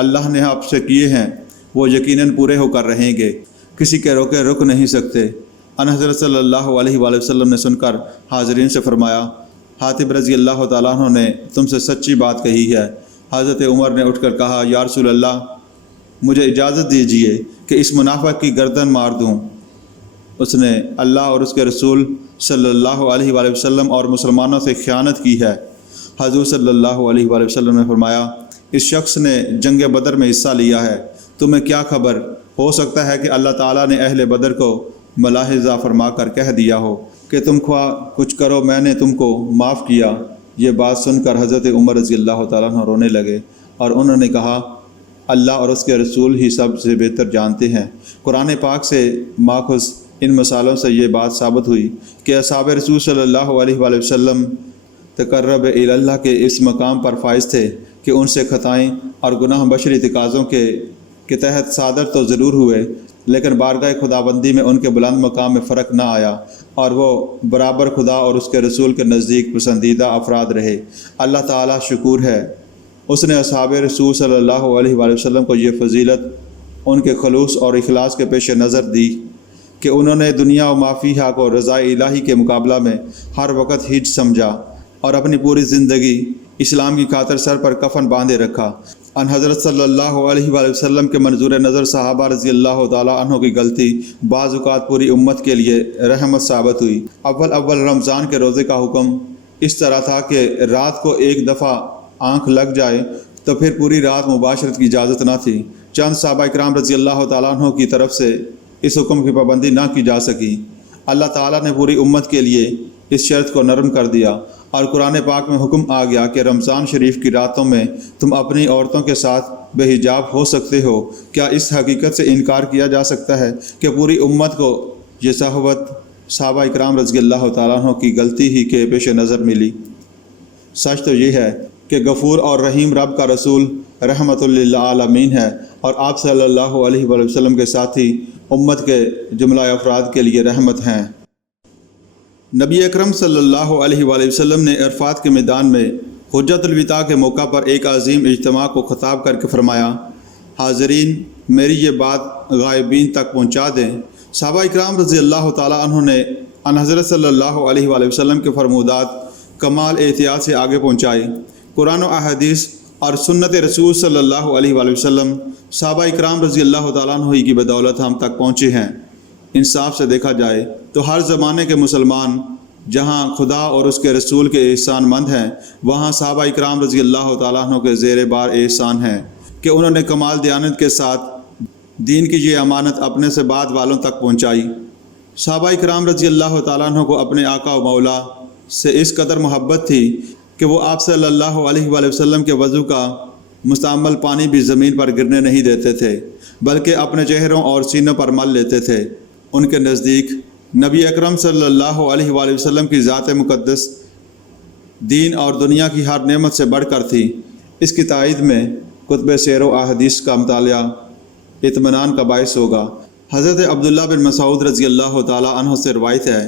اللہ نے آپ سے کیے ہیں وہ یقیناً پورے ہو کر رہیں گے، کسی کے روکے رک نہیں سکتے۔ ان حضرت صلی اللہ علیہ وآلہ وسلم نے سن کر حاضرین سے فرمایا، حاطب رضی اللہ تعالیٰ عنہ نے تم سے سچی بات کہی ہے۔ حضرت عمر نے اٹھ کر کہا، یا رسول اللہ، مجھے اجازت دیجیے کہ اس منافق کی گردن مار دوں۔ اس نے اللہ اور اس کے رسول صلی اللہ علیہ وآلہ وسلم اور مسلمانوں سے خیانت کی ہے۔ حضور صلی اللہ علیہ وآلہ وسلم نے فرمایا، اس شخص نے جنگ بدر میں حصہ لیا ہے، تمہیں کیا خبر، ہو سکتا ہے کہ اللہ تعالیٰ نے اہل بدر کو ملاحظہ فرما کر کہہ دیا ہو کہ تم خواہ کچھ کرو، میں نے تم کو معاف کیا۔ یہ بات سن کر حضرت عمر رضی اللہ تعالیٰ عنہ رونے لگے اور انہوں نے کہا، اللہ اور اس کے رسول ہی سب سے بہتر جانتے ہیں۔ قرآن پاک سے ماخوذ ان مثالوں سے یہ بات ثابت ہوئی کہ اصحاب رسول صلی اللہ علیہ وآلہ وسلم تقرب الی اللہ کے اس مقام پر فائز تھے کہ ان سے خطائیں اور گناہ بشری تقاضوں کے تحت صادر تو ضرور ہوئے، لیکن بارگاہ خداوندی میں ان کے بلند مقام میں فرق نہ آیا اور وہ برابر خدا اور اس کے رسول کے نزدیک پسندیدہ افراد رہے۔ اللہ تعالیٰ شکور ہے، اس نے اصحاب رسول صلی اللہ علیہ وآلہ وسلم کو یہ فضیلت ان کے خلوص اور اخلاص کے پیش نظر دی کہ انہوں نے دنیا و ما فیہا کو رضا الہی کے مقابلہ میں ہر وقت ہج سمجھا اور اپنی پوری زندگی اسلام کی خاطر سر پر کفن باندھے رکھا۔ ان حضرت صلی اللہ علیہ وآلہ وسلم کے منظور نظر صحابہ رضی اللہ تعالیٰ عنہ کی غلطی بعض اوقات پوری امت کے لیے رحمت ثابت ہوئی۔ اول رمضان کے روزے کا حکم اس طرح تھا کہ رات کو ایک دفعہ آنکھ لگ جائے تو پھر پوری رات مباشرت کی اجازت نہ تھی۔ چند صحابہ اکرام رضی اللہ تعالیٰ عنہ کی طرف سے اس حکم کی پابندی نہ کی جا سکی۔ اللہ تعالیٰ نے پوری امت کے لیے اس شرط کو نرم کر دیا اور قرآن پاک میں حکم آ گیا کہ رمضان شریف کی راتوں میں تم اپنی عورتوں کے ساتھ بے حجاب ہو سکتے ہو۔ کیا اس حقیقت سے انکار کیا جا سکتا ہے کہ پوری امت کو یہ صحبت صحابہ اکرام رضی اللہ تعالیٰ عنہ کی غلطی ہی کے پیش نظر ملی؟ سچ تو یہ ہے کہ غفور اور رحیم رب کا رسول رحمت للعالمین ہے اور آپ صلی اللہ علیہ وآلہ وسلم کے ساتھی امت کے جملہ افراد کے لیے رحمت ہیں۔ نبی اکرم صلی اللہ علیہ وآلہ وسلم نے عرفات کے میدان میں حجت الوداع کے موقع پر ایک عظیم اجتماع کو خطاب کر کے فرمایا، حاضرین، میری یہ بات غائبین تک پہنچا دیں۔ صحابہ اکرام رضی اللہ تعالیٰ عنہ نے ان حضرت صلی اللہ علیہ وآلہ وسلم کے فرمودات کمال احتیاط سے آگے پہنچائے۔ قرآن و احادیث اور سنت رسول صلی اللہ علیہ وآلہ وسلم صحابہ اکرام رضی اللہ تعالیٰ عنہ کی بدولت ہم تک پہنچے ہیں۔ انصاف سے دیکھا جائے تو ہر زمانے کے مسلمان جہاں خدا اور اس کے رسول کے احسان مند ہیں، وہاں صحابہ اکرام رضی اللہ تعالیٰ عنہ کے زیر بار احسان ہیں کہ انہوں نے کمال دیانت کے ساتھ دین کی یہ امانت اپنے سے بعد والوں تک پہنچائی۔ صحابہ اکرام رضی اللہ تعالیٰ عنہ کو اپنے آقا و مولا سے اس قدر محبت تھی کہ وہ آپ صلی اللہ علیہ وآلہ وسلم کے وضو کا مستعمل پانی بھی زمین پر گرنے نہیں دیتے تھے، بلکہ اپنے چہروں اور سینوں پر مل لیتے تھے۔ ان کے نزدیک نبی اکرم صلی اللہ علیہ وآلہ وسلم کی ذات مقدس دین اور دنیا کی ہر نعمت سے بڑھ کر تھی۔ اس کی تائید میں کتب سیر و احادیث کا مطالعہ اطمینان کا باعث ہوگا۔ حضرت عبداللہ بن مسعود رضی اللہ تعالیٰ عنہ سے روایت ہے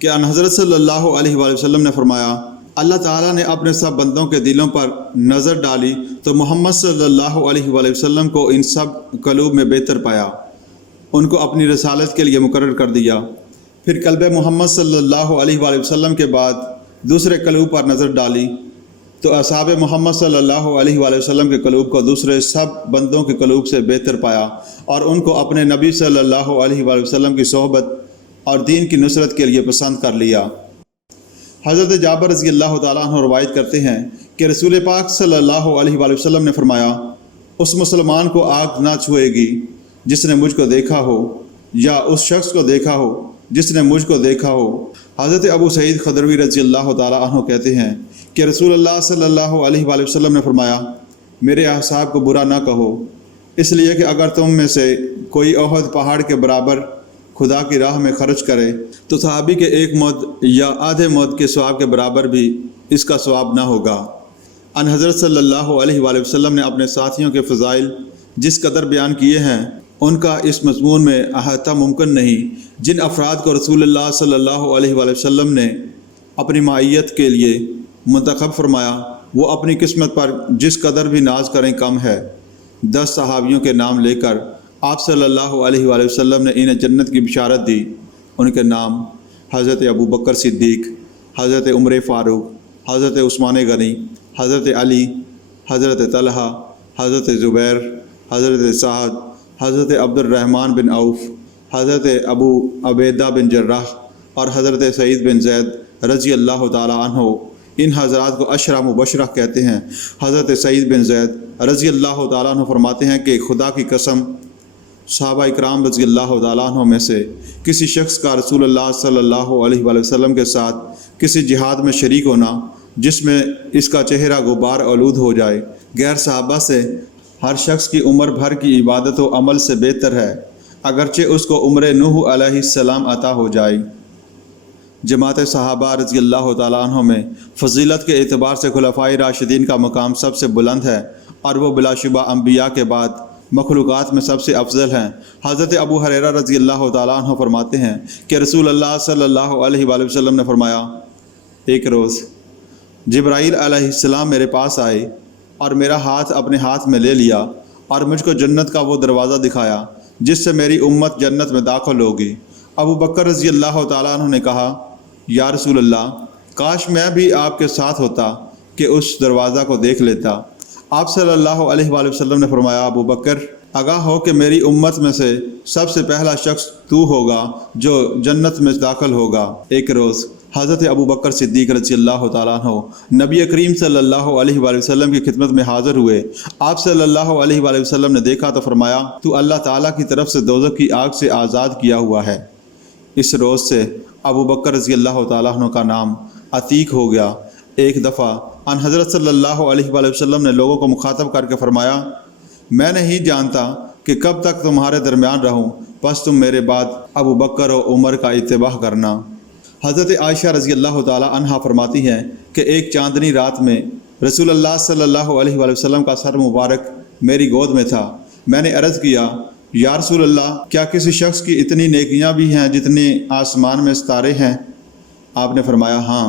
کہ ان حضرت صلی اللہ علیہ وآلہ وسلم نے فرمایا، اللہ تعالیٰ نے اپنے سب بندوں کے دلوں پر نظر ڈالی تو محمد صلی اللہ علیہ وآلہ وسلم کو ان سب قلوب میں بہتر پایا، ان کو اپنی رسالت کے لیے مقرر کر دیا۔ پھر قلب محمد صلی اللہ علیہ وآلہ وسلم کے بعد دوسرے قلوب پر نظر ڈالی تو اصحاب محمد صلی اللہ علیہ وآلہ وسلم کے قلوب کو دوسرے سب بندوں کے قلوب سے بہتر پایا اور ان کو اپنے نبی صلی اللہ علیہ وآلہ وسلم کی صحبت اور دین کی نصرت کے لیے پسند کر لیا۔ حضرت جابر رضی اللہ تعالیٰ عنہ روایت کرتے ہیں کہ رسول پاک صلی اللہ علیہ وآلہ وسلم نے فرمایا، اس مسلمان کو آگ نہ چھوئے گی جس نے مجھ کو دیکھا ہو، یا اس شخص کو دیکھا ہو جس نے مجھ کو دیکھا ہو۔ حضرت ابو سعید خدروی رضی اللہ تعالیٰ عنہ کہتے ہیں کہ رسول اللہ صلی اللہ علیہ وآلہ وسلم نے فرمایا، میرے اصحاب کو برا نہ کہو، اس لیے کہ اگر تم میں سے کوئی احد پہاڑ کے برابر خدا کی راہ میں خرچ کرے تو صحابی کے ایک مد یا آدھے مد کے ثواب کے برابر بھی اس کا ثواب نہ ہوگا۔ ان حضرت صلی اللہ علیہ وآلہ وسلم نے اپنے ساتھیوں کے فضائل جس قدر بیان کیے ہیں ان کا اس مضمون میں احاطہ ممکن نہیں۔ جن افراد کو رسول اللہ صلی اللہ علیہ وآلہ وسلم نے اپنی معیت کے لیے منتخب فرمایا وہ اپنی قسمت پر جس قدر بھی ناز کریں کم ہے۔ 10 صحابیوں کے نام لے کر آپ صلی اللہ علیہ وآلہ وسلم نے انہیں جنت کی بشارت دی۔ ان کے نام حضرت ابوبکر صدیق، حضرت عمر فاروق، حضرت عثمان غنی، حضرت علی، حضرت طلحہ، حضرت زبیر، حضرت سعد، حضرت عبد الرحمن بن عوف، حضرت ابو عبیدہ بن جراح اور حضرت سعید بن زید رضی اللہ تعالی عنہ۔ ان حضرات کو عشرہ مبشرہ کہتے ہیں۔ حضرت سعید بن زید رضی اللہ تعالیٰ عنہ فرماتے ہیں کہ خدا کی قسم صحابہ اکرام رضی اللہ تعالیٰ عنہ میں سے کسی شخص کا رسول اللہ صلی اللہ علیہ وآلہ وسلم کے ساتھ کسی جہاد میں شریک ہونا جس میں اس کا چہرہ غبار آلود ہو جائے، غیر صحابہ سے ہر شخص کی عمر بھر کی عبادت و عمل سے بہتر ہے، اگرچہ اس کو عمر نوح علیہ السلام عطا ہو جائے۔ جماعت صحابہ رضی اللہ تعالیٰ عنہ میں فضیلت کے اعتبار سے خلفائے راشدین کا مقام سب سے بلند ہے اور وہ بلا شبہ انبیاء کے بعد مخلوقات میں سب سے افضل ہیں۔ حضرت ابو ہریرہ رضی اللہ تعالیٰ عنہ فرماتے ہیں کہ رسول اللہ صلی اللہ علیہ وآلہ وسلم نے فرمایا، ایک روز جبرائیل علیہ السلام میرے پاس آئے اور میرا ہاتھ اپنے ہاتھ میں لے لیا اور مجھ کو جنت کا وہ دروازہ دکھایا جس سے میری امت جنت میں داخل ہوگی۔ ابو بکر رضی اللہ تعالیٰ عنہ نے کہا، یا رسول اللہ، کاش میں بھی آپ کے ساتھ ہوتا کہ اس دروازہ کو دیکھ لیتا۔ آپ صلی اللہ علیہ وآلہ وسلم نے فرمایا، ابو بکر، آگاہ ہو کہ میری امت میں سے سب سے پہلا شخص تو ہوگا جو جنت میں داخل ہوگا۔ ایک روز حضرت ابو بکر صدیق رضی اللہ تعالیٰ عنہ نبی کریم صلی اللہ علیہ وآلہ وسلم کی خدمت میں حاضر ہوئے۔ آپ صلی اللہ علیہ وآلہ وسلم نے دیکھا تو فرمایا، تو اللہ تعالیٰ کی طرف سے دوزخ کی آگ سے آزاد کیا ہوا ہے۔ اس روز سے ابو بکر رضی اللہ تعالیٰ عنہ کا نام عتیق ہو گیا۔ ایک دفعہ ان حضرت صلی اللہ علیہ وآلہ وسلم نے لوگوں کو مخاطب کر کے فرمایا، میں نہیں جانتا کہ کب تک تمہارے درمیان رہوں، بس تم میرے بعد ابو بکر و عمر کا اتباع کرنا۔ حضرت عائشہ رضی اللہ تعالیٰ عنہا فرماتی ہیں کہ ایک چاندنی رات میں رسول اللہ صلی اللہ علیہ وآلہ وسلم کا سر مبارک میری گود میں تھا۔ میں نے عرض کیا، یا رسول اللہ، کیا کسی شخص کی اتنی نیکیاں بھی ہیں جتنی آسمان میں ستارے ہیں؟ آپ نے فرمایا، ہاں،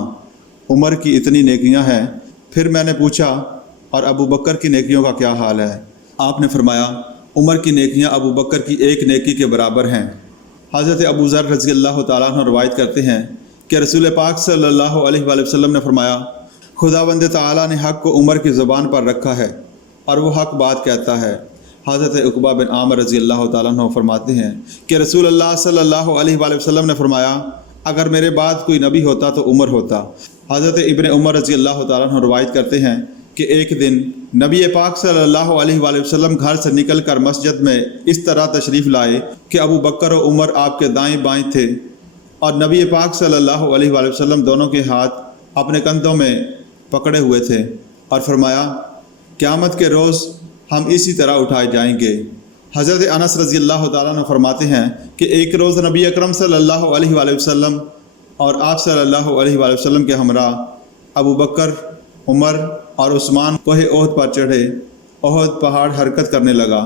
عمر کی اتنی نیکیاں ہیں۔ پھر میں نے پوچھا، اور ابو بکر کی نیکیوں کا کیا حال ہے؟ آپ نے فرمایا، عمر کی نیکیاں ابو بکر کی ایک نیکی کے برابر ہیں۔ حضرت ابو ذر رضی اللہ تعالیٰ عنہ روایت کرتے ہیں کہ رسول پاک صلی اللہ علیہ وآلہ وسلم نے فرمایا، خداوند تعالیٰ نے حق کو عمر کی زبان پر رکھا ہے اور وہ حق بات کہتا ہے۔ حضرت عقبہ بن عامر رضی اللہ تعالیٰ عنہ فرماتے ہیں کہ رسول اللہ صلی اللہ علیہ وآلہ وسلم نے فرمایا، اگر میرے بعد کوئی نبی ہوتا تو عمر ہوتا۔ حضرت ابن عمر رضی اللہ تعالیٰ عنہ روایت کرتے ہیں کہ ایک دن نبی پاک صلی اللہ علیہ وآلہ وسلم گھر سے نکل کر مسجد میں اس طرح تشریف لائے کہ ابو بکر و عمر آپ کے دائیں بائیں تھے اور نبی پاک صلی اللہ علیہ وآلہ وسلم دونوں کے ہاتھ اپنے کندھوں میں پکڑے ہوئے تھے اور فرمایا، قیامت کے روز ہم اسی طرح اٹھائے جائیں گے۔ حضرت انس رضی اللہ تعالیٰ عنہ فرماتے ہیں کہ ایک روز نبی اکرم صلی اللہ علیہ وآلہ وسلم اور آپ صلی اللہ علیہ وآلہ وسلم کے ہمراہ ابو بکر، عمر اور عثمان کوہ احد پر چڑھے۔ احد پہاڑ حرکت کرنے لگا۔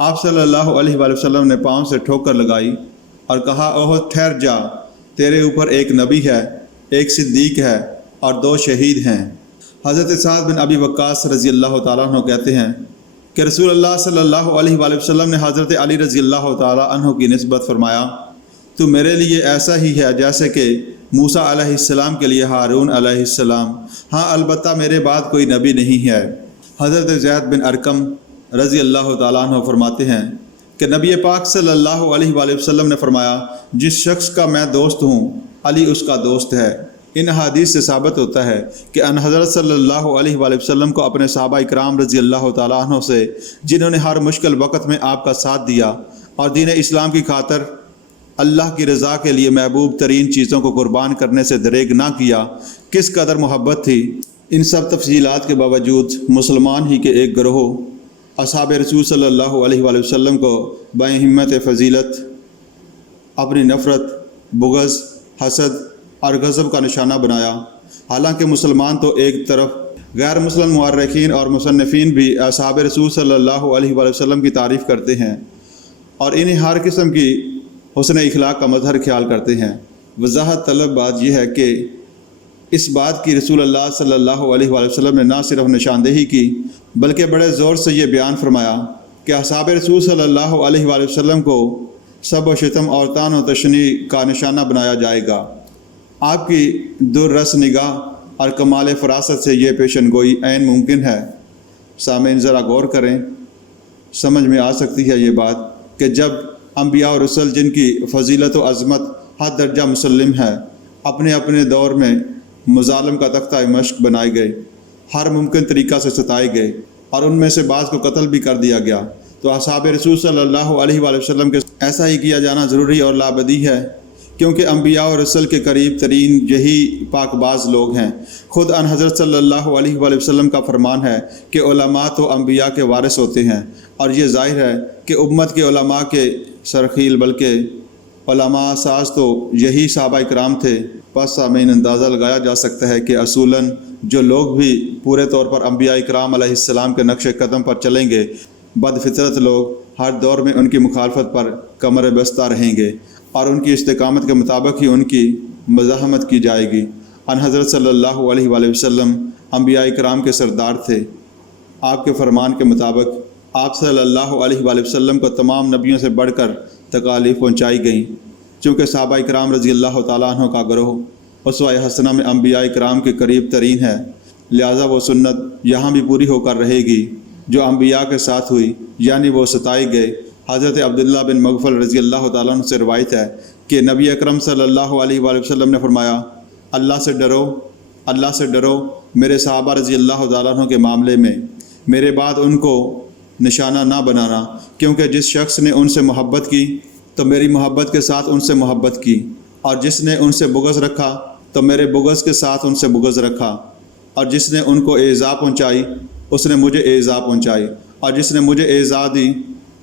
آپ صلی اللہ علیہ وآلہ وسلم نے پاؤں سے ٹھوکر لگائی اور کہا، احد ٹھہر جا، تیرے اوپر ایک نبی ہے، ایک صدیق ہے اور 2 شہید ہیں۔ حضرت سعد بن ابی وقاص رضی اللہ تعالیٰ عنہ کہتے ہیں کہ رسول اللہ صلی اللہ علیہ وآلہ وسلم نے حضرت علی رضی اللہ تعالیٰ عنہ کی نسبت فرمایا، تو میرے لیے ایسا ہی ہے جیسے کہ موسیٰ علیہ السلام کے لیے ہارون علیہ السلام، ہاں البتہ میرے بعد کوئی نبی نہیں ہے۔ حضرت زید بن ارقم رضی اللہ تعالیٰ عنہ فرماتے ہیں کہ نبی پاک صلی اللہ علیہ وآلہ وسلم نے فرمایا، جس شخص کا میں دوست ہوں علی اس کا دوست ہے۔ ان حدیث سے ثابت ہوتا ہے کہ ان حضرت صلی اللہ علیہ وآلہ وسلم کو اپنے صحابہ اکرام رضی اللہ تعالیٰ عنہ سے، جنہوں نے ہر مشکل وقت میں آپ کا ساتھ دیا اور دین اسلام کی خاطر اللہ کی رضا کے لیے محبوب ترین چیزوں کو قربان کرنے سے دریغ نہ کیا، کس قدر محبت تھی، ان سب تفصیلات کے باوجود مسلمان ہی کے ایک گروہ اصحاب رسول صلی اللہ علیہ وآلہ وسلم کو بائیں ہمت فضیلت اپنی نفرت، بغض، حسد اور غضب کا نشانہ بنایا۔ حالانکہ مسلمان تو ایک طرف، غیر مسلم مورخین اور مصنفین بھی اصحاب رسول صلی اللہ علیہ وآلہ وسلم کی تعریف کرتے ہیں اور انہیں ہر قسم کی حسن اخلاق کا مظہر خیال کرتے ہیں۔ وضاحت طلب بات یہ ہے کہ اس بات کی رسول اللہ صلی اللہ علیہ وآلہ وسلم نے نہ صرف نشاندہی کی بلکہ بڑے زور سے یہ بیان فرمایا کہ اصحاب رسول صلی اللہ علیہ وآلہ وسلم کو سب و شتم اور طعن و تشنیع کا نشانہ بنایا جائے گا۔ آپ کی دررس نگاہ اور کمال فراست سے یہ پیشن گوئی عین ممکن ہے۔ سامعین ذرا غور کریں، سمجھ میں آ سکتی ہے یہ بات کہ جب انبیاء اور رسل جن کی فضیلت و عظمت حد درجہ مسلم ہے اپنے اپنے دور میں مظالم کا تختہ مشق بنائے گئے، ہر ممکن طریقہ سے ستائے گئے اور ان میں سے بعض کو قتل بھی کر دیا گیا، تو اصحاب رسول صلی اللہ علیہ وآلہ وسلم کے ایسا ہی کیا جانا ضروری اور لابدی ہے، کیونکہ انبیاء اور رسل کے قریب ترین یہی پاک باز لوگ ہیں۔ خود ان حضرت صلی اللہ علیہ وآلہ وسلم کا فرمان ہے کہ علماء تو انبیاء کے وارث ہوتے ہیں، اور یہ ظاہر ہے کہ امت کے علماء کے سرخیل بلکہ علماء ساز تو یہی صحابہ کرام تھے۔ پس سامعین اندازہ لگایا جا سکتا ہے کہ اصولاً جو لوگ بھی پورے طور پر انبیاء کرام علیہ السلام کے نقش قدم پر چلیں گے، بد فطرت لوگ ہر دور میں ان کی مخالفت پر کمر بستہ رہیں گے اور ان کی استقامت کے مطابق ہی ان کی مزاحمت کی جائے گی۔ ان حضرت صلی اللہ علیہ وآلہ وسلم انبیاء کرام کے سردار تھے۔ آپ کے فرمان کے مطابق آپ صلی اللہ علیہ وآلہ وسلم کو تمام نبیوں سے بڑھ کر تکالیف پہنچائی گئیں۔ چونکہ صحابہ کرام رضی اللہ تعالیٰ عنہ کا گروہ اسوہ حسنہ میں انبیاء کرام کے قریب ترین ہے، لہٰذا وہ سنت یہاں بھی پوری ہو کر رہے گی جو انبیاء کے ساتھ ہوئی، یعنی وہ ستائے گئے۔ حضرت عبداللہ بن مغفل رضی اللہ تعالیٰ عنہ سے روایت ہے کہ نبی اکرم صلی اللہ علیہ وآلہ وسلم نے فرمایا، اللہ سے ڈرو، اللہ سے ڈرو میرے صحابہ رضی اللہ تعالیٰ عنہ کے معاملے میں، میرے بعد ان کو نشانہ نہ بنانا، کیونکہ جس شخص نے ان سے محبت کی تو میری محبت کے ساتھ ان سے محبت کی، اور جس نے ان سے بغض رکھا تو میرے بغض کے ساتھ ان سے بغض رکھا، اور جس نے ان کو ایذا پہنچائی اس نے مجھے ایذا پہنچائی، اور جس نے مجھے ایذا دی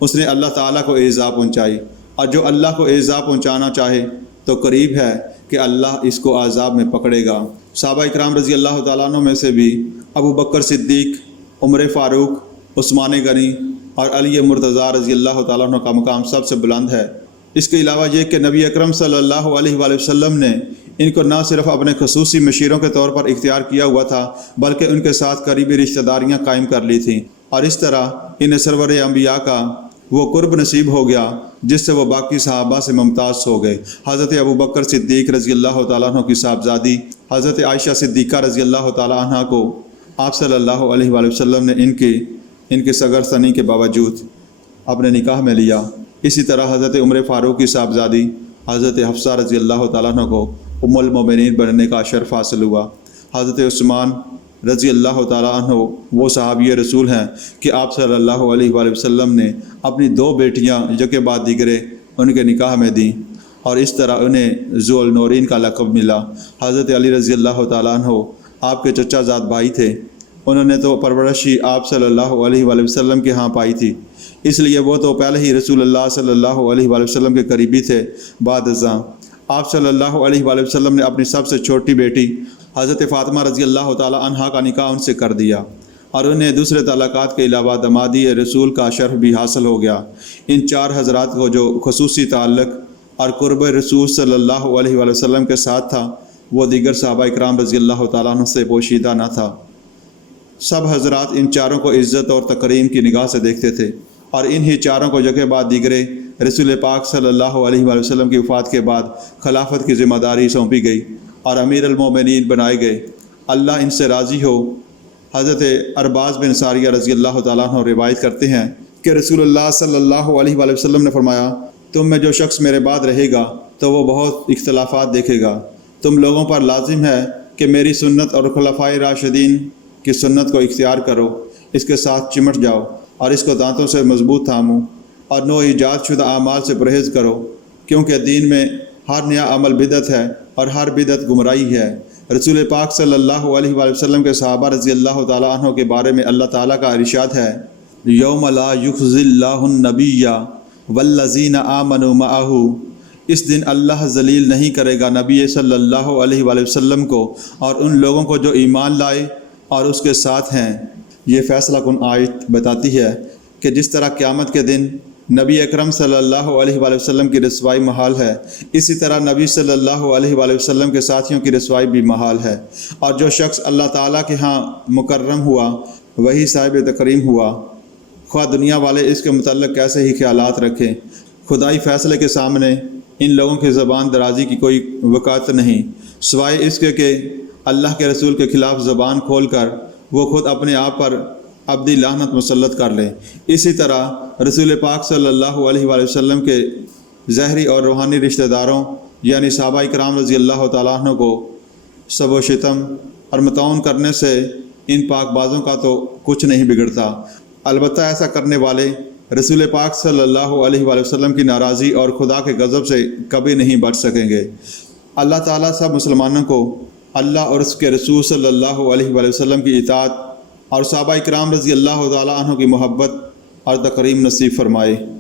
اس نے اللہ تعالیٰ کو ایذا پہنچائی، اور جو اللہ کو ایذا پہنچانا چاہے تو قریب ہے کہ اللہ اس کو عذاب میں پکڑے گا۔ صحابہ اکرام رضی اللہ تعالیٰ عنہ میں سے بھی ابو بکر صدیق، عمر فاروق، عثمان غنی اور علی مرتضیٰ رضی اللہ تعالیٰ عنہ کا مقام سب سے بلند ہے۔ اس کے علاوہ یہ کہ نبی اکرم صلی اللہ علیہ وآلہ وسلم نے ان کو نہ صرف اپنے خصوصی مشیروں کے طور پر اختیار کیا ہوا تھا بلکہ ان کے ساتھ قریبی رشتہ داریاں قائم کر لی تھیں، اور اس طرح انہیں سرور انبیاء کا وہ قرب نصیب ہو گیا جس سے وہ باقی صحابہ سے ممتاز ہو گئے۔ حضرت ابو بکر صدیق رضی اللہ تعالیٰ عنہ کی صاحبزادی حضرت عائشہ صدیقہ رضی اللہ تعالیٰ عنہ کو آپ صلی اللہ علیہ وآلہ وسلم نے ان کے صغر سنی کے باوجود اپنے نکاح میں لیا۔ اسی طرح حضرت عمر فاروق کی صاحبزادی حضرت حفصہ رضی اللہ تعالیٰ عنہ کو ام المومنین بننے کا شرف حاصل ہوا۔ حضرت عثمان رضی اللہ تعالیٰ عنہ وہ صحابی رسول ہیں کہ آپ صلی اللہ علیہ وآلہ وسلم نے اپنی 2 بیٹیاں یکے بعد دیگرے ان کے نکاح میں دیں، اور اس طرح انہیں ذو النورین کا لقب ملا۔ حضرت علی رضی اللہ تعالیٰ عنہ آپ کے چچا زاد بھائی تھے، انہوں نے تو پرورش ہی آپ صلی اللہ علیہ وآلہ وسلم کے ہاں پائی تھی، اس لیے وہ تو پہلے ہی رسول اللہ صلی اللہ علیہ وآلہ وسلم کے قریبی تھے۔ بعد ازاں آپ صلی اللہ علیہ وآلہ وسلم نے اپنی سب سے چھوٹی بیٹی حضرت فاطمہ رضی اللہ تعالیٰ عنہا کا نکاح ان سے کر دیا، اور انہیں دوسرے تعلقات کے علاوہ دمادی رسول کا شرف بھی حاصل ہو گیا۔ ان 4 حضرات کو جو خصوصی تعلق اور قرب رسول صلی اللہ علیہ وآلہ وسلم کے ساتھ تھا وہ دیگر صحابہ اکرام رضی اللہ تعالیٰ عنہ سے پوشیدہ نہ تھا۔ سب حضرات ان 4 کو عزت اور تکریم کی نگاہ سے دیکھتے تھے، اور انہی 4 کو یکے بعد دیگرے رسول پاک صلی اللہ علیہ وآلہ وسلم کی وفات کے بعد خلافت کی ذمہ داری سونپی گئی اور امیر المومنین بنائے گئے۔ اللہ ان سے راضی ہو۔ حضرت ارباز بن ساریہ رضی اللہ تعالیٰ عنہ روایت کرتے ہیں کہ رسول اللہ صلی اللہ علیہ وآلہ وسلم نے فرمایا، تم میں جو شخص میرے بعد رہے گا تو وہ بہت اختلافات دیکھے گا۔ تم لوگوں پر لازم ہے کہ میری سنت اور خلفائے راشدین کی سنت کو اختیار کرو، اس کے ساتھ چمٹ جاؤ اور اس کو دانتوں سے مضبوط تھامو، اور نو ایجاد شدہ اعمال سے پرہیز کرو، کیونکہ دین میں ہر نیا عمل بدعت ہے اور ہر بدعت گمراہی ہے۔ رسول پاک صلی اللہ علیہ وآلہ وسلم کے صحابہ رضی اللہ تعالیٰ عنہ کے بارے میں اللہ تعالیٰ کا ارشاد ہے، یوم لا یخزی اللہ النبی والذین آمنوا معہ، اس دن اللہ ذلیل نہیں کرے گا نبی صلی اللہ علیہ وآلہ وسلم کو اور ان لوگوں کو جو ایمان لائے اور اس کے ساتھ ہیں۔ یہ فیصلہ کن آیت بتاتی ہے کہ جس طرح قیامت کے دن نبی اکرم صلی اللہ علیہ وآلہ وسلم کی رسوائی محال ہے، اسی طرح نبی صلی اللہ علیہ وآلہ وسلم کے ساتھیوں کی رسوائی بھی محال ہے، اور جو شخص اللہ تعالیٰ کے ہاں مکرم ہوا وہی صاحب تکریم ہوا، خواہ دنیا والے اس کے متعلق کیسے ہی خیالات رکھیں۔ خدائی فیصلے کے سامنے ان لوگوں کی زبان درازی کی کوئی وقت نہیں، سوائے اس کے کہ اللہ کے رسول کے خلاف زبان کھول کر وہ خود اپنے آپ پر ابدی لعنت مسلط کر لیں۔ اسی طرح رسول پاک صلی اللہ علیہ وآلہ وسلم کے ظاہری اور روحانی رشتہ داروں یعنی صحابہ کرام رضی اللہ تعالیٰ عنہ کو سب و شتم اور متعاون کرنے سے ان پاک بازوں کا تو کچھ نہیں بگڑتا، البتہ ایسا کرنے والے رسول پاک صلی اللہ علیہ وآلہ وسلم کی ناراضی اور خدا کے غضب سے کبھی نہیں بچ سکیں گے۔ اللہ تعالیٰ سب مسلمانوں کو اللہ اور اس کے رسول صلی اللہ علیہ وآلہ وسلم کی اطاعت اور صحابہ کرام رضی اللہ تعالیٰ عنہ کی محبت اور تکریم نصیب فرمائے۔